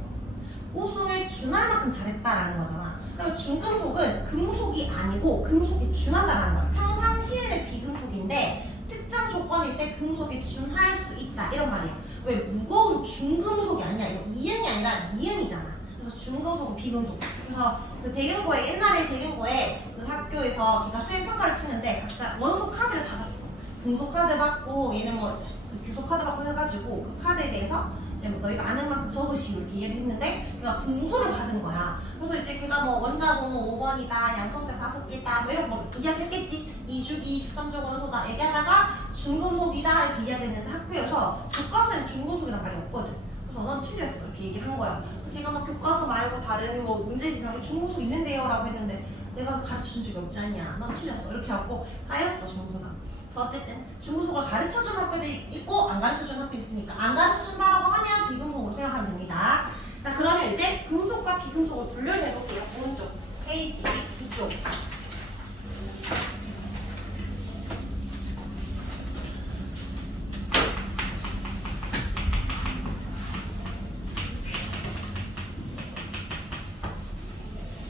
우승에 준할 만큼 잘했다라는 거잖아. 그럼 중금속은 금속이 아니고 금속이 준한다라는 거야. 평상시에는 비금속인데 특정 조건일 때 금속이 준할 수 있다 이런 말이야. 왜? 무거운 중금속이 아니야. 이거 이응이 아니라 니은이잖아. 그래서 중금속은 비금속. 그래서 그 대경고에 옛날에 대경고에 그 학교에서 걔가 수행 평가를 치는데 각자 원소 카드를 받았어. 금속 카드 받고 얘는 뭐 규소 카드 받고 해가지고 그 카드에 대해서 이제 뭐 너희가 아는 만큼 적으시오 이렇게 얘기했는데 걔가 공소를 받은 거야. 그래서 이제 걔가 뭐 원자번호 5번이다, 양성자 5개다 뭐 이런 거 이야기했겠지. 2주기 13조 원소다 얘기하다가 중금속이다 이렇게 이야기했는데 학교에서 교과서에는 중금속이란 말이 없거든. 그래서 넌 틀렸어 이렇게 얘기를 한 거야. 그래서 걔가 막 교과서 말고 다른 뭐 문제지명에 중금속 있는데요 라고 했는데 내가 가르쳐준 적이 없지 않냐. 넌 틀렸어 이렇게 하고 까였어 점수가. 그래서 어쨌든 중금속을 가르쳐준 학교도 있고 안 가르쳐준 학교도 있으니까 안 가르쳐준다라고 하면 비금속으로 생각하면 됩니다. 자, 그러면 이제 금속과 비금속을 분류해볼게요. 오른쪽 페이지 이쪽.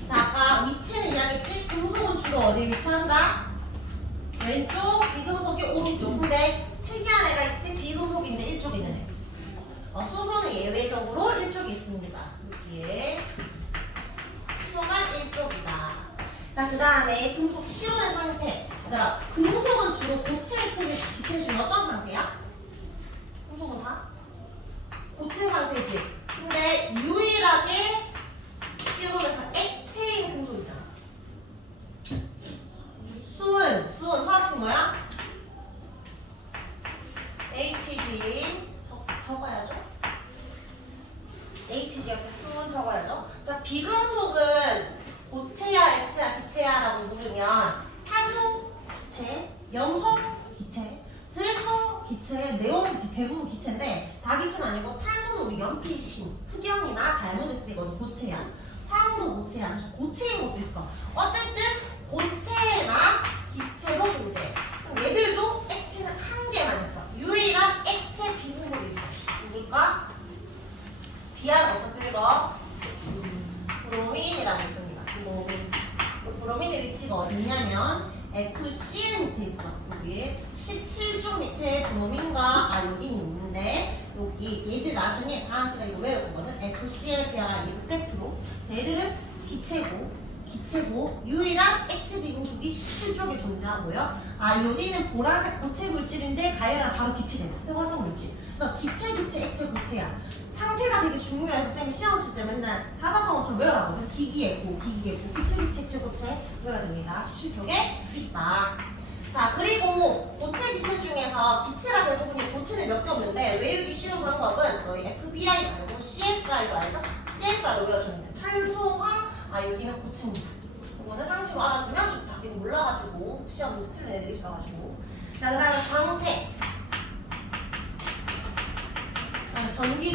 자, 아까 위치는 이야기했지? 금속은 주로 어디에 위치한다? 왼쪽, 비금속이 오른쪽. 근데 특이한 애가 있지? 비금속인데 1쪽 있는 애. 수소는 예외적으로 1쪽이 있습니다. 여기에 수소만 1쪽이다. 자, 그 다음에 금속 실온의 상태. 얘들아, 금속은 주로 고체 액체를 기체해주는 어떤 상태야? 금속은 다? 고체 상태지. 근데 유일하게 실온에서 액체인 금속 있잖아. HG 옆에 쑥 적어야죠. 자, 비금속은 고체야, 액체야, 기체야라고 물으면 산소, 기체, 염소, 기체, 질소, 기체, 네온, 기체, 대부분 기체인데 다 기체는 아니고 탄소는 우리 연필심, 흑연이나 달모에 쓰이거든. 고체야. 화학도 고체야. 그래서 고체인 것도 있어. 어쨌든 고체나 기체로 존재해. 그럼 얘들도 액체는 한 개만 있어. 유일한 액체 비금속이 있어. 누굴까? 비아는 어떻게 읽어? 브로민이라고 있습니다. 브로민. 브로민의 위치가 어디냐면 FCN 밑에 있어. 여기 17쪽 밑에 브로민과 아요딘이 있는데 여기 얘들 나중에 다음 시간에 이거 외울 거거든. FCL, 비아라 이거 세트로. 얘들은 기체고 유일한 액체 비금속이 17쪽에 존재하고요. 아요딘은 보라색 고체 물질인데 가열하면 바로 기체된다. 생화성 물질. 그래서 기체, 액체, 고체야. 상태가 되게 중요해서 쌤이 시험 칠 때 맨날 사자성어처럼 외우라거든. 기기예고, 기체, 액체, 고체 외워야 됩니다. 17쪽에 있다. 자, 그리고 고체, 기체 중에서 기체가 대부분이 고체는 몇 개 없는데 외우기 쉬운 방법은 너희 FBI 말고 CSI도 알죠? CSI로 외워주는데 탄소화, 아요딘은 고체입니다. 이거는 상식으로 알아두면 좋다. 이거 몰라가지고 시험 문제 틀린 애들이 있어가지고. 자, 그 다음에 광택. 전기,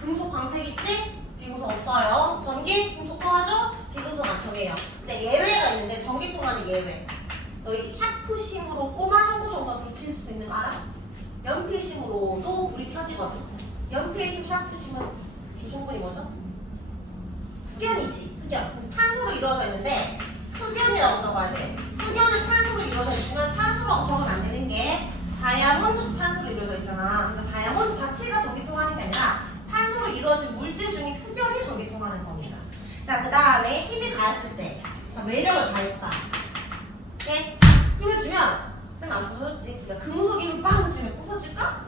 금속 광택 있지? 비금속 없어요. 전기, 금속 통하죠? 비금속 안 통해요. 근데 예외가 있는데 전기 통하는 예외. 너희 샤프심으로 꼬마 전구 정도 불 켤 수 있는 거 알아? 연필심으로도 불이 켜지거든. 연필심, 샤프심은 주성분이 뭐죠? 흑연이지. 흑연. 탄소로 이루어져 있는데 흑연이라고 적어야 돼. 흑연은 탄소로 이루어져 있지만 탄소라고 적으면 안 되는 게 다이아몬드도 탄소로 이루어져 있잖아. 그러니까 다이아몬드 자체가 전기 통하는 게 아니라 탄소로 이루어진 물질 중에 흑연이 전기 통하는 겁니다. 자, 그 다음에 힘이 가했을 때, 자, 매력을 가했다. 이렇게 힘을 주면 쌤 안 부서졌지? 그러니까 금속 힘을 빵 주면 부서질까?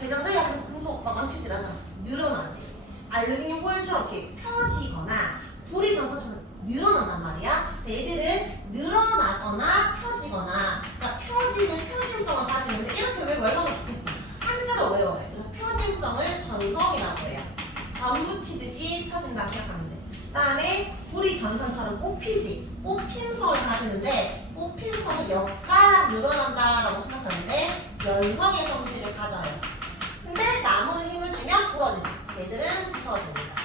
대전자 약해서 금속 막 망치질 하잖아. 늘어나지. 알루미늄 호일처럼 이렇게 펴지거나 구리 전선처럼 늘어난단 말이야. 얘들은 늘어나거나 펴지거나, 그러니까 펴짐성을 가지는데 이렇게 왜 외우면 좋겠어? 한자로 외워래. 그래서 펴짐성을 전성이라고 해요. 전 붙이듯이 펴진다 생각하면 돼. 그 다음에 구리 전선처럼 뽑힘성을 가지는데 뽑힘성은 엿가락 늘어난다라고 생각하는데 연성의 성질을 가져요. 근데 나무는 힘을 주면 부러지지. 얘들은 부서집니다.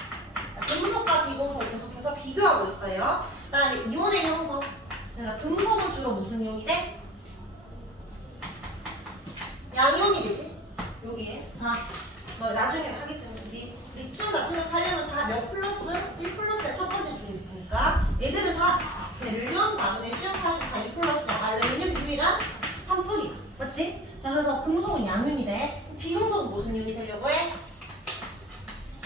금속과 비금속 계속해서 비교하고 있어요. 그 다음에 이온의 형성. 금속은 주로 무슨 이온이 돼? 양이온이 되지? 여기에 다 너 나중에 하겠지만 리튬, 나트륨, 칼륨은 다 몇 플러스? 1 플러스의 첫 번째 줄이 있으니까 얘들은 다 벨륨, 마그네슘, 칼슘 다 2 플러스, 알루미늄 유일한 3뿌리야. 맞지? 자, 그래서 금속은 양이온이 돼. 비금속은 무슨 이온이 되려고 해?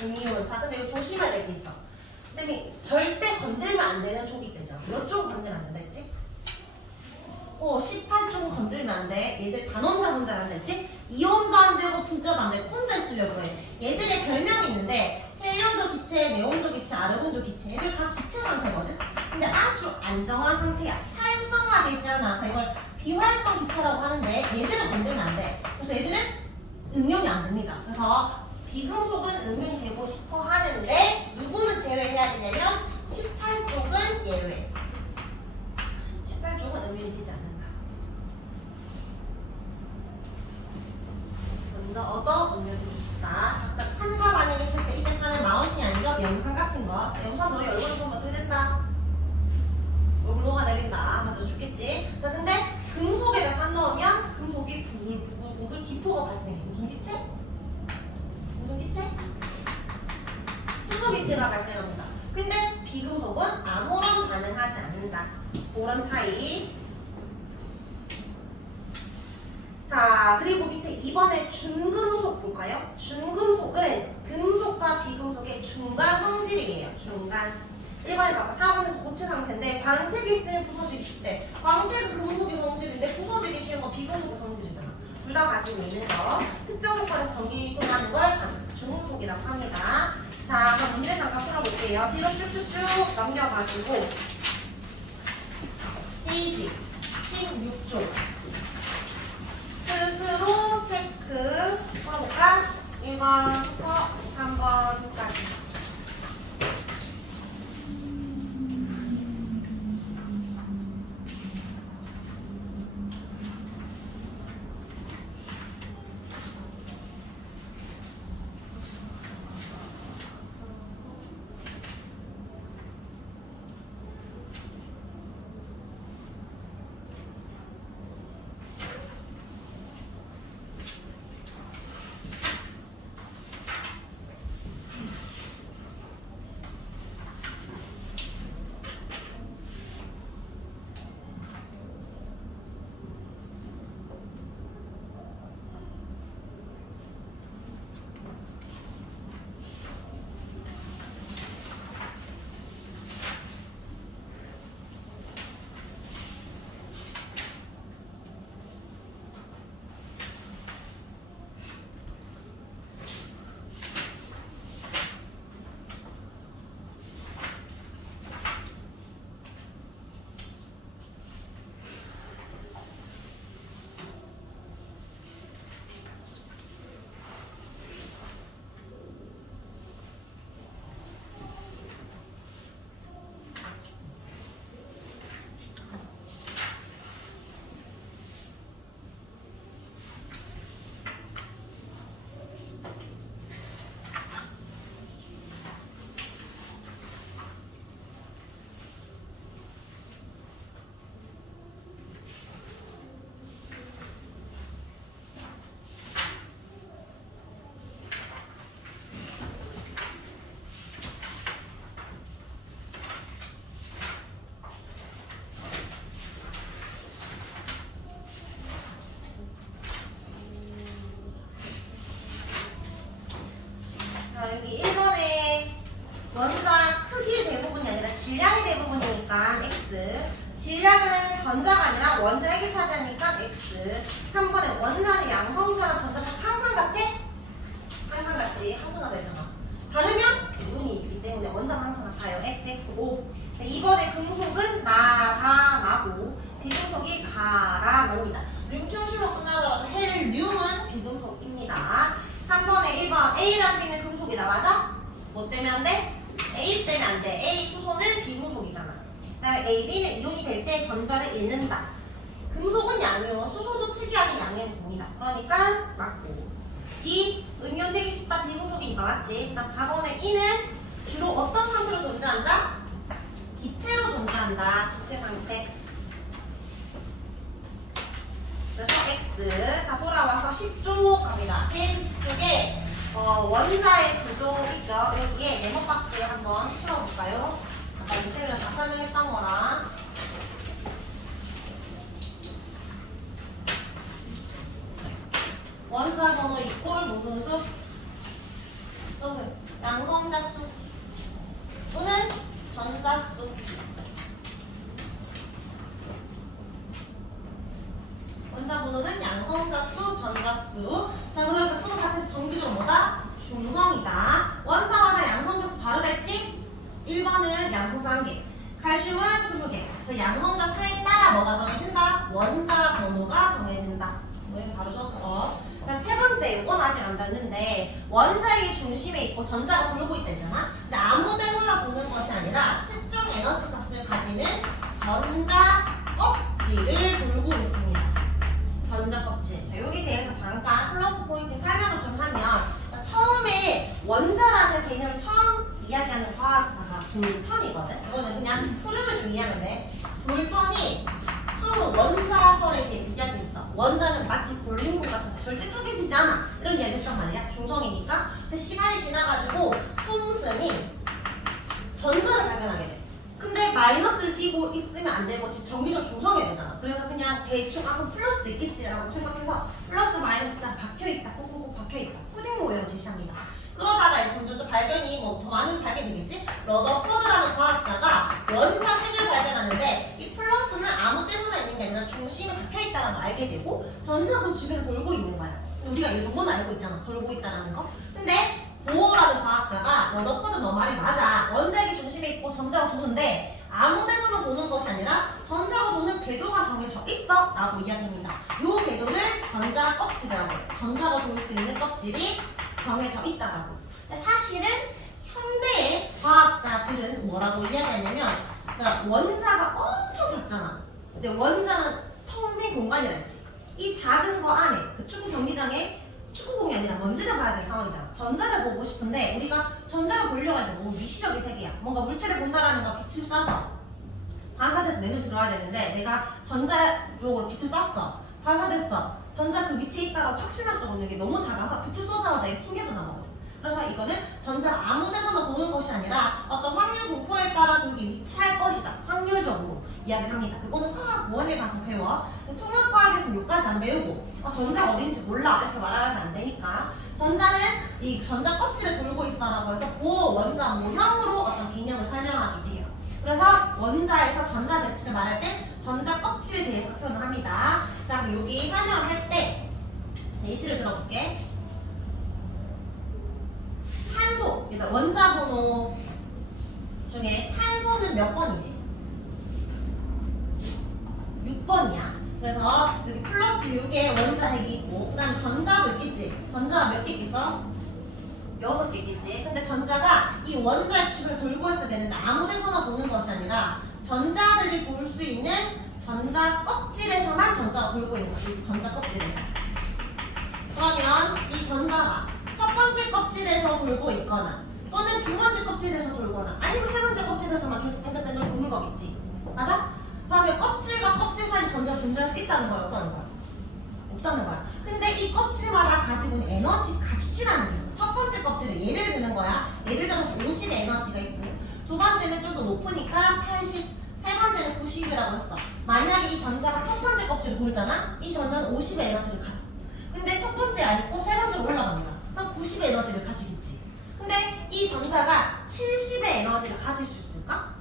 음이온. 자, 근데 이거 조심해야 될 게 있어. 쌤이 절대 건들면 안 되는 쪽이 되죠. 이쪽은 건들면 안 된다 했지? 18쪽은 건들면 안 돼. 얘들 단원자 혼자 안 됐지? 이온도 안 되고 분자도 안 되고 혼자 쓰려고 해. 얘들의 별명이 있는데 헬륨도 기체, 네온도 기체, 아르곤도 기체. 얘들 다 기체 상태거든? 근데 아주 안정한 상태야. 활성화되지 않아서 이걸 비활성 기체라고 하는데 얘들은 건들면 안 돼. 그래서 얘들은 음용이 안 됩니다. 그래서 비금속은 음용이 되고 싶어 하는데 누구는 제외해야 되냐면 18쪽은 예외. 18쪽은 음용이 되지 않는다. 먼저 얻어 음용되고 싶다. 자, 산과 반응했을 때 이때 산은 마운틴이 아니라 명산 같은 거. 자, 영상 너희 얼굴 보면 어떻게 된다? 얼굴 녹아내린다. 맞아, 죽겠지? 자, 근데 금속에다 산 넣으면 금속이 부글부글 기포가 발생해. 무슨 기체? 무슨 기체? 수소 기체가 발생합니다. 근데 비금속은 아무런 반응하지 않는다. 그런 차이. 자, 그리고 밑에 이번에 준금속 볼까요? 준금속은 금속과 비금속의 중간 성질이에요. 중간. 1번에 봐봐. 4번에서 고체 상태인데 광택이 있으면 부서지기 쉽대. 광택은 금속의 성질인데 부서지기 쉬운 건 비금속의 성질이잖아. 둘 다 가지고 있는 거. 특정 조건에서 전기 통하는 걸 준금속이라고 합니다. 자, 그럼 문제 잠깐 풀어볼게요. 뒤로 쭉쭉쭉 넘겨가지고 페이지 16쪽 스스로 체크 풀어볼까? 1번부터 3번 차지하니까 X. 질량은 전자가 아니라 원자핵이 차지하니까 X. 3번에 원자는 양성자랑 전자가 항상 같아? 항상 같지. 항상 되잖아. 다르면 이온이 있기 때문에 원자는 항상 같아요. XXO. 2번에 금속은 나가나고 비금속이 가라납니다. 륨충실로 끝나더라도 헬륨은 비금속입니다. 3번에 1번 A랑 B는 금속이다. 맞아? 뭐 때문에 안 돼? A 때문에 안 돼. A 수소는 비금속이잖아. 그 다음에 A, B는 이온이 될 때 전자를 잃는다. 금속은 양이온, 수소도 특이하게 양이온이 됩니다. 그러니까 맞고. D, 음이온되기 쉽다. 비금속이니까 맞지? 그 다음 4번에 E는 주로 어떤 상태로 존재한다? 기체로 존재한다. 기체 상태. 그래서 X. 자, 돌아와서 10쪽 갑니다. 페이지 10쪽에 원자의 구조 있죠? 여기에 네모박스에 한번 채워볼까요? 아까 이체를 다 설명했던 거랑. 원자 번호 이꼴 무슨 수? 써보세요. 양성자수 또는 전자수. 원자 번호는 양성자수, 전자수. 자, 그러니까 수가 같아서 정규적으로 뭐다? 중성이다. 원자마다 양성자수 다르댔지? 1번은 양성자 1개, 칼슘은 20개. 저 양성자 수에 따라 뭐가 정해진다? 원자 번호가 정해진다. 왜 바로 적어? 그다음 세 번째, 이건 아직 안 봤는데 원자의 중심에 있고 전자가 돌고 있다 했잖아. 근데 아무 데나 도는 것이 아니라 특정 에너지 값을 가지는 전자 껍질을 돌고 있습니다. 전자 껍질. 자, 여기 대해서 잠깐 플러스 포인트 설명을 좀 하면, 처음에 원자라는 개념을 처음 이야기하는 과학자가 돌턴이거든. 이거는 그냥 흐름을 좀 이해하면 돼. 돌턴이 처음 원자설에 대해서 이야기했어. 원자는 마치 볼링공 같아서 절대 쪼개지지 않아. 이런 이야기 했단 말이야. 중성이니까. 근데 시간이 지나가지고 톰슨이 전자를 발견하게 돼. 근데 마이너스를 띄고 있으면 안 되고 지금 정기적으로 중성이 되잖아. 그래서 그냥 대충 아무 플러스도 있겠지라고 생각해서 플러스 마이너스 딱 박혀있다, 꼭꼭 박혀있다, 푸딩 모양 제시합니다. 그러다가 이제 점점 발견이 뭐 더 많은 발견이 되겠지? 러더포드라는 과학자가 원자 핵을 발견하는데 이 플러스는 아무 데서나 있는 게 아니라 중심에 박혀있다는 걸 알게 되고 전자가 그 주변을 돌고 있는 거야. 우리가 이 정도는 알고 있잖아. 돌고 있다는 거. 근데 보어라는 과학자가 러더포드 너 말이 맞아. 원자핵이 중심에 있고 전자가 도는데 아무 데서나 도는 것이 아니라 전자가 도는 궤도가 정해져 있어 라고 이야기합니다. 이 궤도를 전자 껍질이라고 해요. 전자가 돌 수 있는 껍질이 정해져 있다라고. 근데 사실은 현대의 과학자들은 뭐라고 이야기하냐면, 그러니까 원자가 엄청 작잖아. 근데 원자는 텅 빈 공간이라 했지. 이 작은 거 안에 그 축구 경기장에 축구공이 아니라 먼지를 봐야 될 상황이잖아. 전자를 보고 싶은데 우리가 전자를 보려고 할 때 너무 미시적인 세계야. 뭔가 물체를 본다라는 거 빛을 쏴서 반사돼서 내면 들어와야 되는데 내가 전자 쪽으로 빛을 쐈어. 반사됐어. 전자 그 위치에 있다고 확신할 수 없는 게 너무 작아서 빛을 쏘자마자 이게 튕겨져 나가거든. 그래서 이거는 전자가 아무 데서나 도는 것이 아니라 어떤 확률 분포에 따라서 여기 위치할 것이다. 확률적으로 이야기를 합니다. 이거는 화학원에 가서 배워. 통합과학에서는 여기까지 안 배우고 전자가 어딘지 몰라 이렇게 말하면 안 되니까, 전자는 이 전자 껍질을 돌고 있어라고 해서 보호 원자 모형으로 어떤 개념을 설명하게 돼요. 그래서 원자에서 전자 배치를 말할 때 전자 껍질에 대해서 표현을 합니다. 자, 그럼 여기 설명을 할 때 예시를 들어볼게. 탄소, 일단 원자 번호 중에 탄소는 몇 번이지? 6번이야. 그래서 여기 플러스 6에 원자핵이 있고, 그 다음에 전자도 있겠지? 전자가 몇 개 있어? 6개 있겠지? 근데 전자가 이 원자핵 축을 돌고 있어야 되는데 아무 데서나 도는 것이 아니라 전자들이 돌 수 있는 전자 껍질에서만 전자가 돌고 있는 거야. 이 전자 껍질에서. 그러면 이 전자가 첫 번째 껍질에서 돌고 있거나 또는 두 번째 껍질에서 돌거나 아니면 세 번째 껍질에서만 계속 뺑글뺑글 도는 거겠지. 맞아? 그러면 껍질과 껍질 사이 전자가 존재할 수 있다는 거야, 없다는 거야? 없다는 거야. 근데 이 껍질마다 가지고 있는 에너지 값이라는 게 있어. 첫 번째 껍질은 예를 드는 거야. 예를 들어서 50의 에너지가 있고, 두 번째는 좀 더 높으니까 80, 세 번째는 90이라고 했어. 만약에 이 전자가 첫 번째 껍질을 돌잖아? 이 전자는 50의 에너지를 가져. 근데 첫 번째 아니고 세 번째로 올라갑니다. 그럼 90의 에너지를 가지겠지. 근데 이 전자가 70의 에너지를 가질 수 있을까?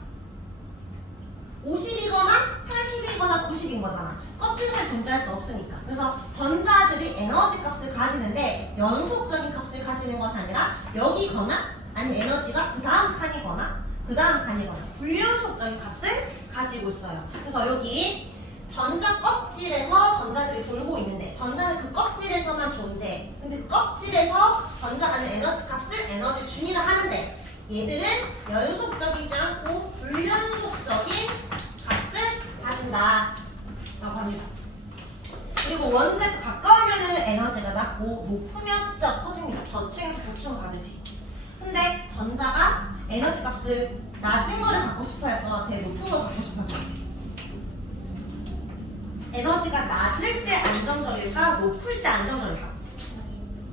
50이거나 80이거나 90인 거잖아. 껍질 사이 존재할 수 없으니까. 그래서 전자들이 에너지 값을 가지는데 연속적인 값을 가지는 것이 아니라 여기거나 아니면 에너지가 그 다음 칸이거나 불연속적인 값을 가지고 있어요. 그래서 여기 전자 껍질에서 전자들이 돌고 있는데 전자는 그 껍질에서만 존재해. 근데 그 껍질에서 전자 가는 에너지 값을 에너지 준위를 하는데 얘들은 연속적이지 않고 불연속적인 값을 가진다 라고 합니다. 그리고 원자가 가까우면 에너지가 낮고 높으면 숫자가 커집니다. 저층에서 보충 받으시. 근데 전자가 에너지 값을 낮은 거를 갖고 싶어 할 것 같아? 높은 걸 갖고 싶어 할 것 같아? 에너지가 낮을 때 안정적일까? 높을 때 안정적일까?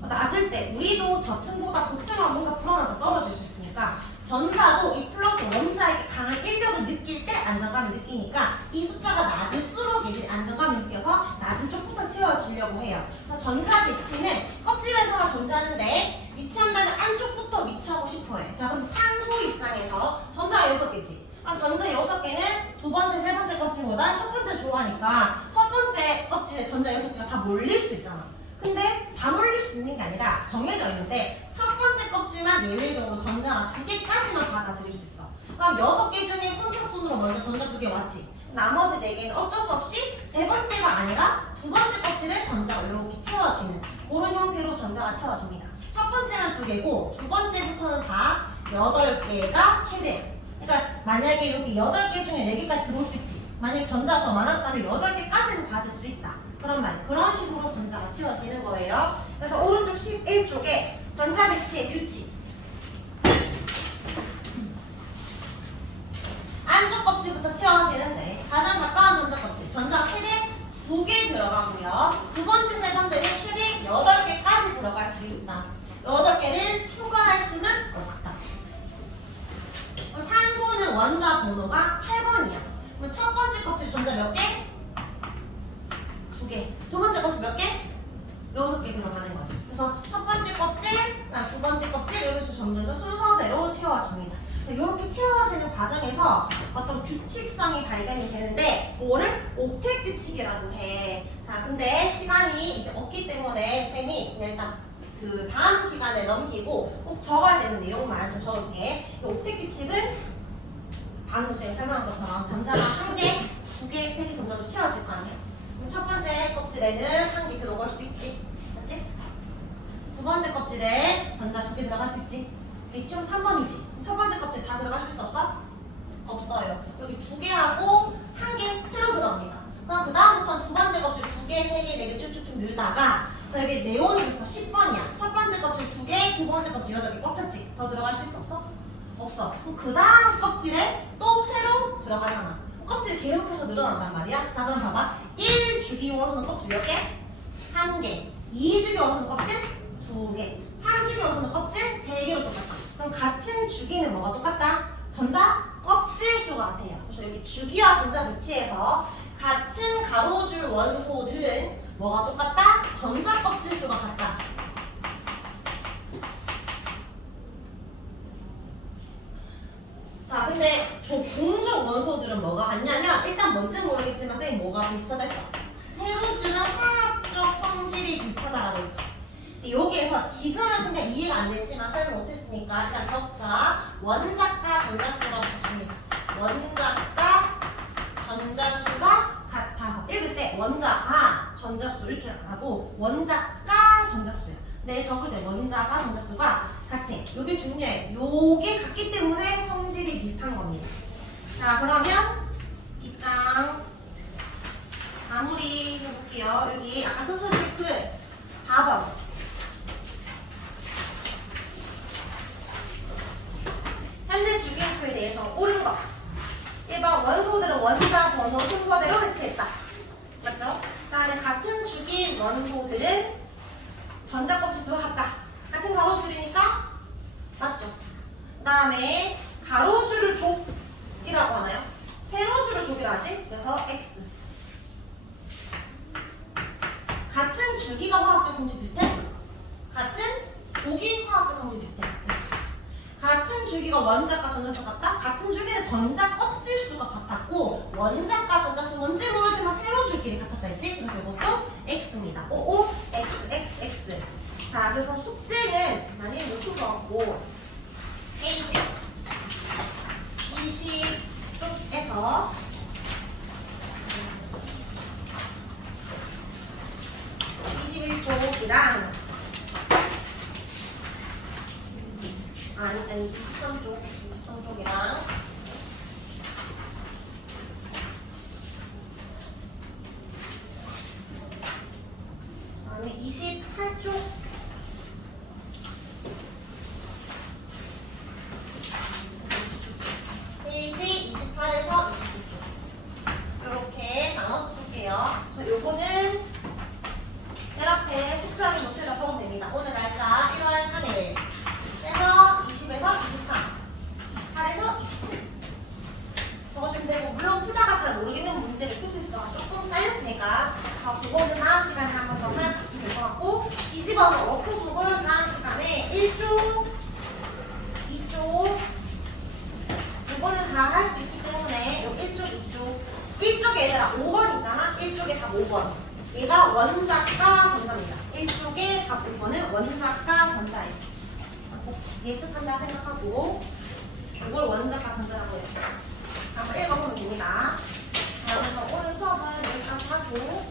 낮을 때 우리도 저층보다 고층은 뭔가 불어나서 떨어질 수 있으니까 전자도 이 플러스 원자에게 강한 인력을 느낄 때 안정감을 느끼니까 이 숫자가 낮을수록 얘들이 안정감을 느껴서 낮은 쪽부터 채워지려고 해요. 그래서 전자 배치는 껍질에서만 존재하는데 위치한다면 안쪽부터 위치하고 싶어해. 자, 그럼 탄소 입장에서 전자가 6개지. 그럼 전자 6개는 두 번째, 세 번째 껍질보다 첫 번째 좋아하니까 첫 번째 껍질에 전자 6개가 다 몰릴 수 있잖아. 근데 다 몰릴 수 있는 게 아니라 정해져 있는데 첫 번째 껍질만 예외적으로 전자가 2개까지만 받아들일 수 있어. 그럼 6개 중에 선착순으로 먼저 전자 2개 왔지. 나머지 4개는 어쩔 수 없이 세 번째가 아니라 두 번째 껍질에 전자가 이렇게 채워지는 그런 형태로 전자가 채워집니다. 첫 번째는 2개고 두 번째부터는 다 8개가 최대. 그러니까 만약에 여기 8개 중에 4개까지 들어올 수 있지. 만약에 전자가 더 많았다면 8개까지는 받을 수 있다. 그런 식으로 전자가 채워지는 거예요. 그래서 오른쪽 11쪽에 전자 배치의 규칙. 안쪽 껍질부터 채워지는데 가장 가까운 전자 껍질. 전자가 최대 2개 들어가고요. 두 번째, 세 번째는 최대 8개까지 들어갈 수 있다. 8개를 초과할 수는 없다. 그럼 산소는 원자 번호가 8번이야. 그럼 첫 번째 껍질 전자 몇 개? 2개. 두 번째 껍질 몇 개? 6개 들어가는 거지. 그래서 첫 번째 껍질, 두 번째 껍질 이렇게 점점 더 순서대로 채워집니다. 이렇게 채워지는 과정에서 어떤 규칙성이 발견이 되는데 그거를 옥텟 규칙이라고 해. 자, 근데 시간이 이제 없기 때문에 쌤이 그냥 일단 그 다음 시간에 넘기고 꼭 적어야 되는 내용만 좀 적을게. 이 옥텟 규칙은 방금 제가 설명한 것처럼 전자가 1개, 2개, 3개 점점 채워질 거 아니에요. 첫 번째 껍질에는 1개 들어갈 수 있지. 맞지? 두 번째 껍질에 전자 2개 들어갈 수 있지. 리튬 3번이지. 첫 번째 껍질 다 들어가실 수 없어? 없어요. 여기 2개하고 1개 새로 들어갑니다. 그럼 그 다음부터는 두 번째 껍질 2개, 3개, 4개 쭉쭉쭉 늘다가 자, 여기 네온이 있어. 10번이야. 첫 번째 껍질 2개, 두 번째 껍질 8개 꽉 찼지. 더 들어갈 수 있어? 없어? 없어. 그럼 그 다음 껍질에 또 새로 들어가잖아. 껍질이 계속해서 늘어난단 말이야. 자, 그럼 봐봐. 1주기 원소는 껍질 몇 개? 1개. 2주기 원소는 껍질? 2개. 3주기 원소는 껍질? 3개로 똑같지. 그럼 같은 주기는 뭐가 똑같다? 전자 껍질 수가 같아요. 그래서 여기 주기와 전자 배치에서 같은 가로줄 원소들은 뭐가 똑같다? 전자 껍질 수가 같다. 자, 근데 공적 원소들은 뭐가 같냐면 일단 뭔지는 모르겠지만 쌤이 뭐가 비슷하다 했어? 세로줄은 화학적 성질이 비슷하다라고 했지. 여기에서 지금은 그냥 이해가 안 되지만 설명 못했으니까 일단 적자. 원자가 전자수가 같습니다. 원자가 전자수가 같아서 읽을 때 원자가 전자수 이렇게 안 하고 원자가 전자수예요. 네, 적을 때 원자가 전자수가 같아. 요게 중요해. 요게 같기 때문에 성질이 비슷한 겁니다. 자, 그러면 뒷장 마무리 해볼게요. 여기 아까 수술 체크 4번. 현재 주기율표에 대해서 옳은 것. 1번 원소들은 원자 번호 순서대로 배치했다. 맞죠? 그 다음에 같은 주기 원소들은 전자 껍질수로 같다. 같은 가로줄이니까 맞죠? 그 다음에 가로줄을 족이라고 하나요? 세로줄을 족이라 하지? 그래서 X. 같은 주기가 화학적 성질 비슷해? 같은 조기 화학적 성질 비슷해. 같은 주기 주기가 원자과 전자수 같다? 같은 주기는 전자 껍질 수가 같았고 원자과 전자수 뭔지 모르지만 세로 줄끼리 같았어야지. 그래서 이것도 x입니다. 55 x x x. 자, 그래서 숙제는 많이 못 푼 것 같고 페이지 20쪽에서 21쪽이랑 아니 23쪽이랑 그다음에 28쪽 페이지 28에서 29쪽 이렇게 나눠서 볼게요. 그래서 요거는 제일 앞에 숙제하기 못해다 적으면 됩니다. 오늘 날짜 1월 3일 그래서 20에서 23 28에서 29 적어주면 되고 물론 풀다가 잘 모르겠는 문제가 있을 수 있어 조금 잘렸으니까 그거는 다음 시간에 한 번 더 하면 될 것 같고 뒤집어서 워크북은 다음 시간에 1쪽 2쪽 이거는 다 할 수 있기 때문에 요 1쪽 2쪽 1쪽에 얘들아 5번 있잖아 1쪽에 답 5번 얘가 원자과 전자입니다 1쪽에 답 5번은 원자과 전자예요 예습한다 생각하고 이걸 원자과 전자라고 해요 한번 읽어보면 됩니다. 자, 그래서 오늘 수업은 여기까지 하고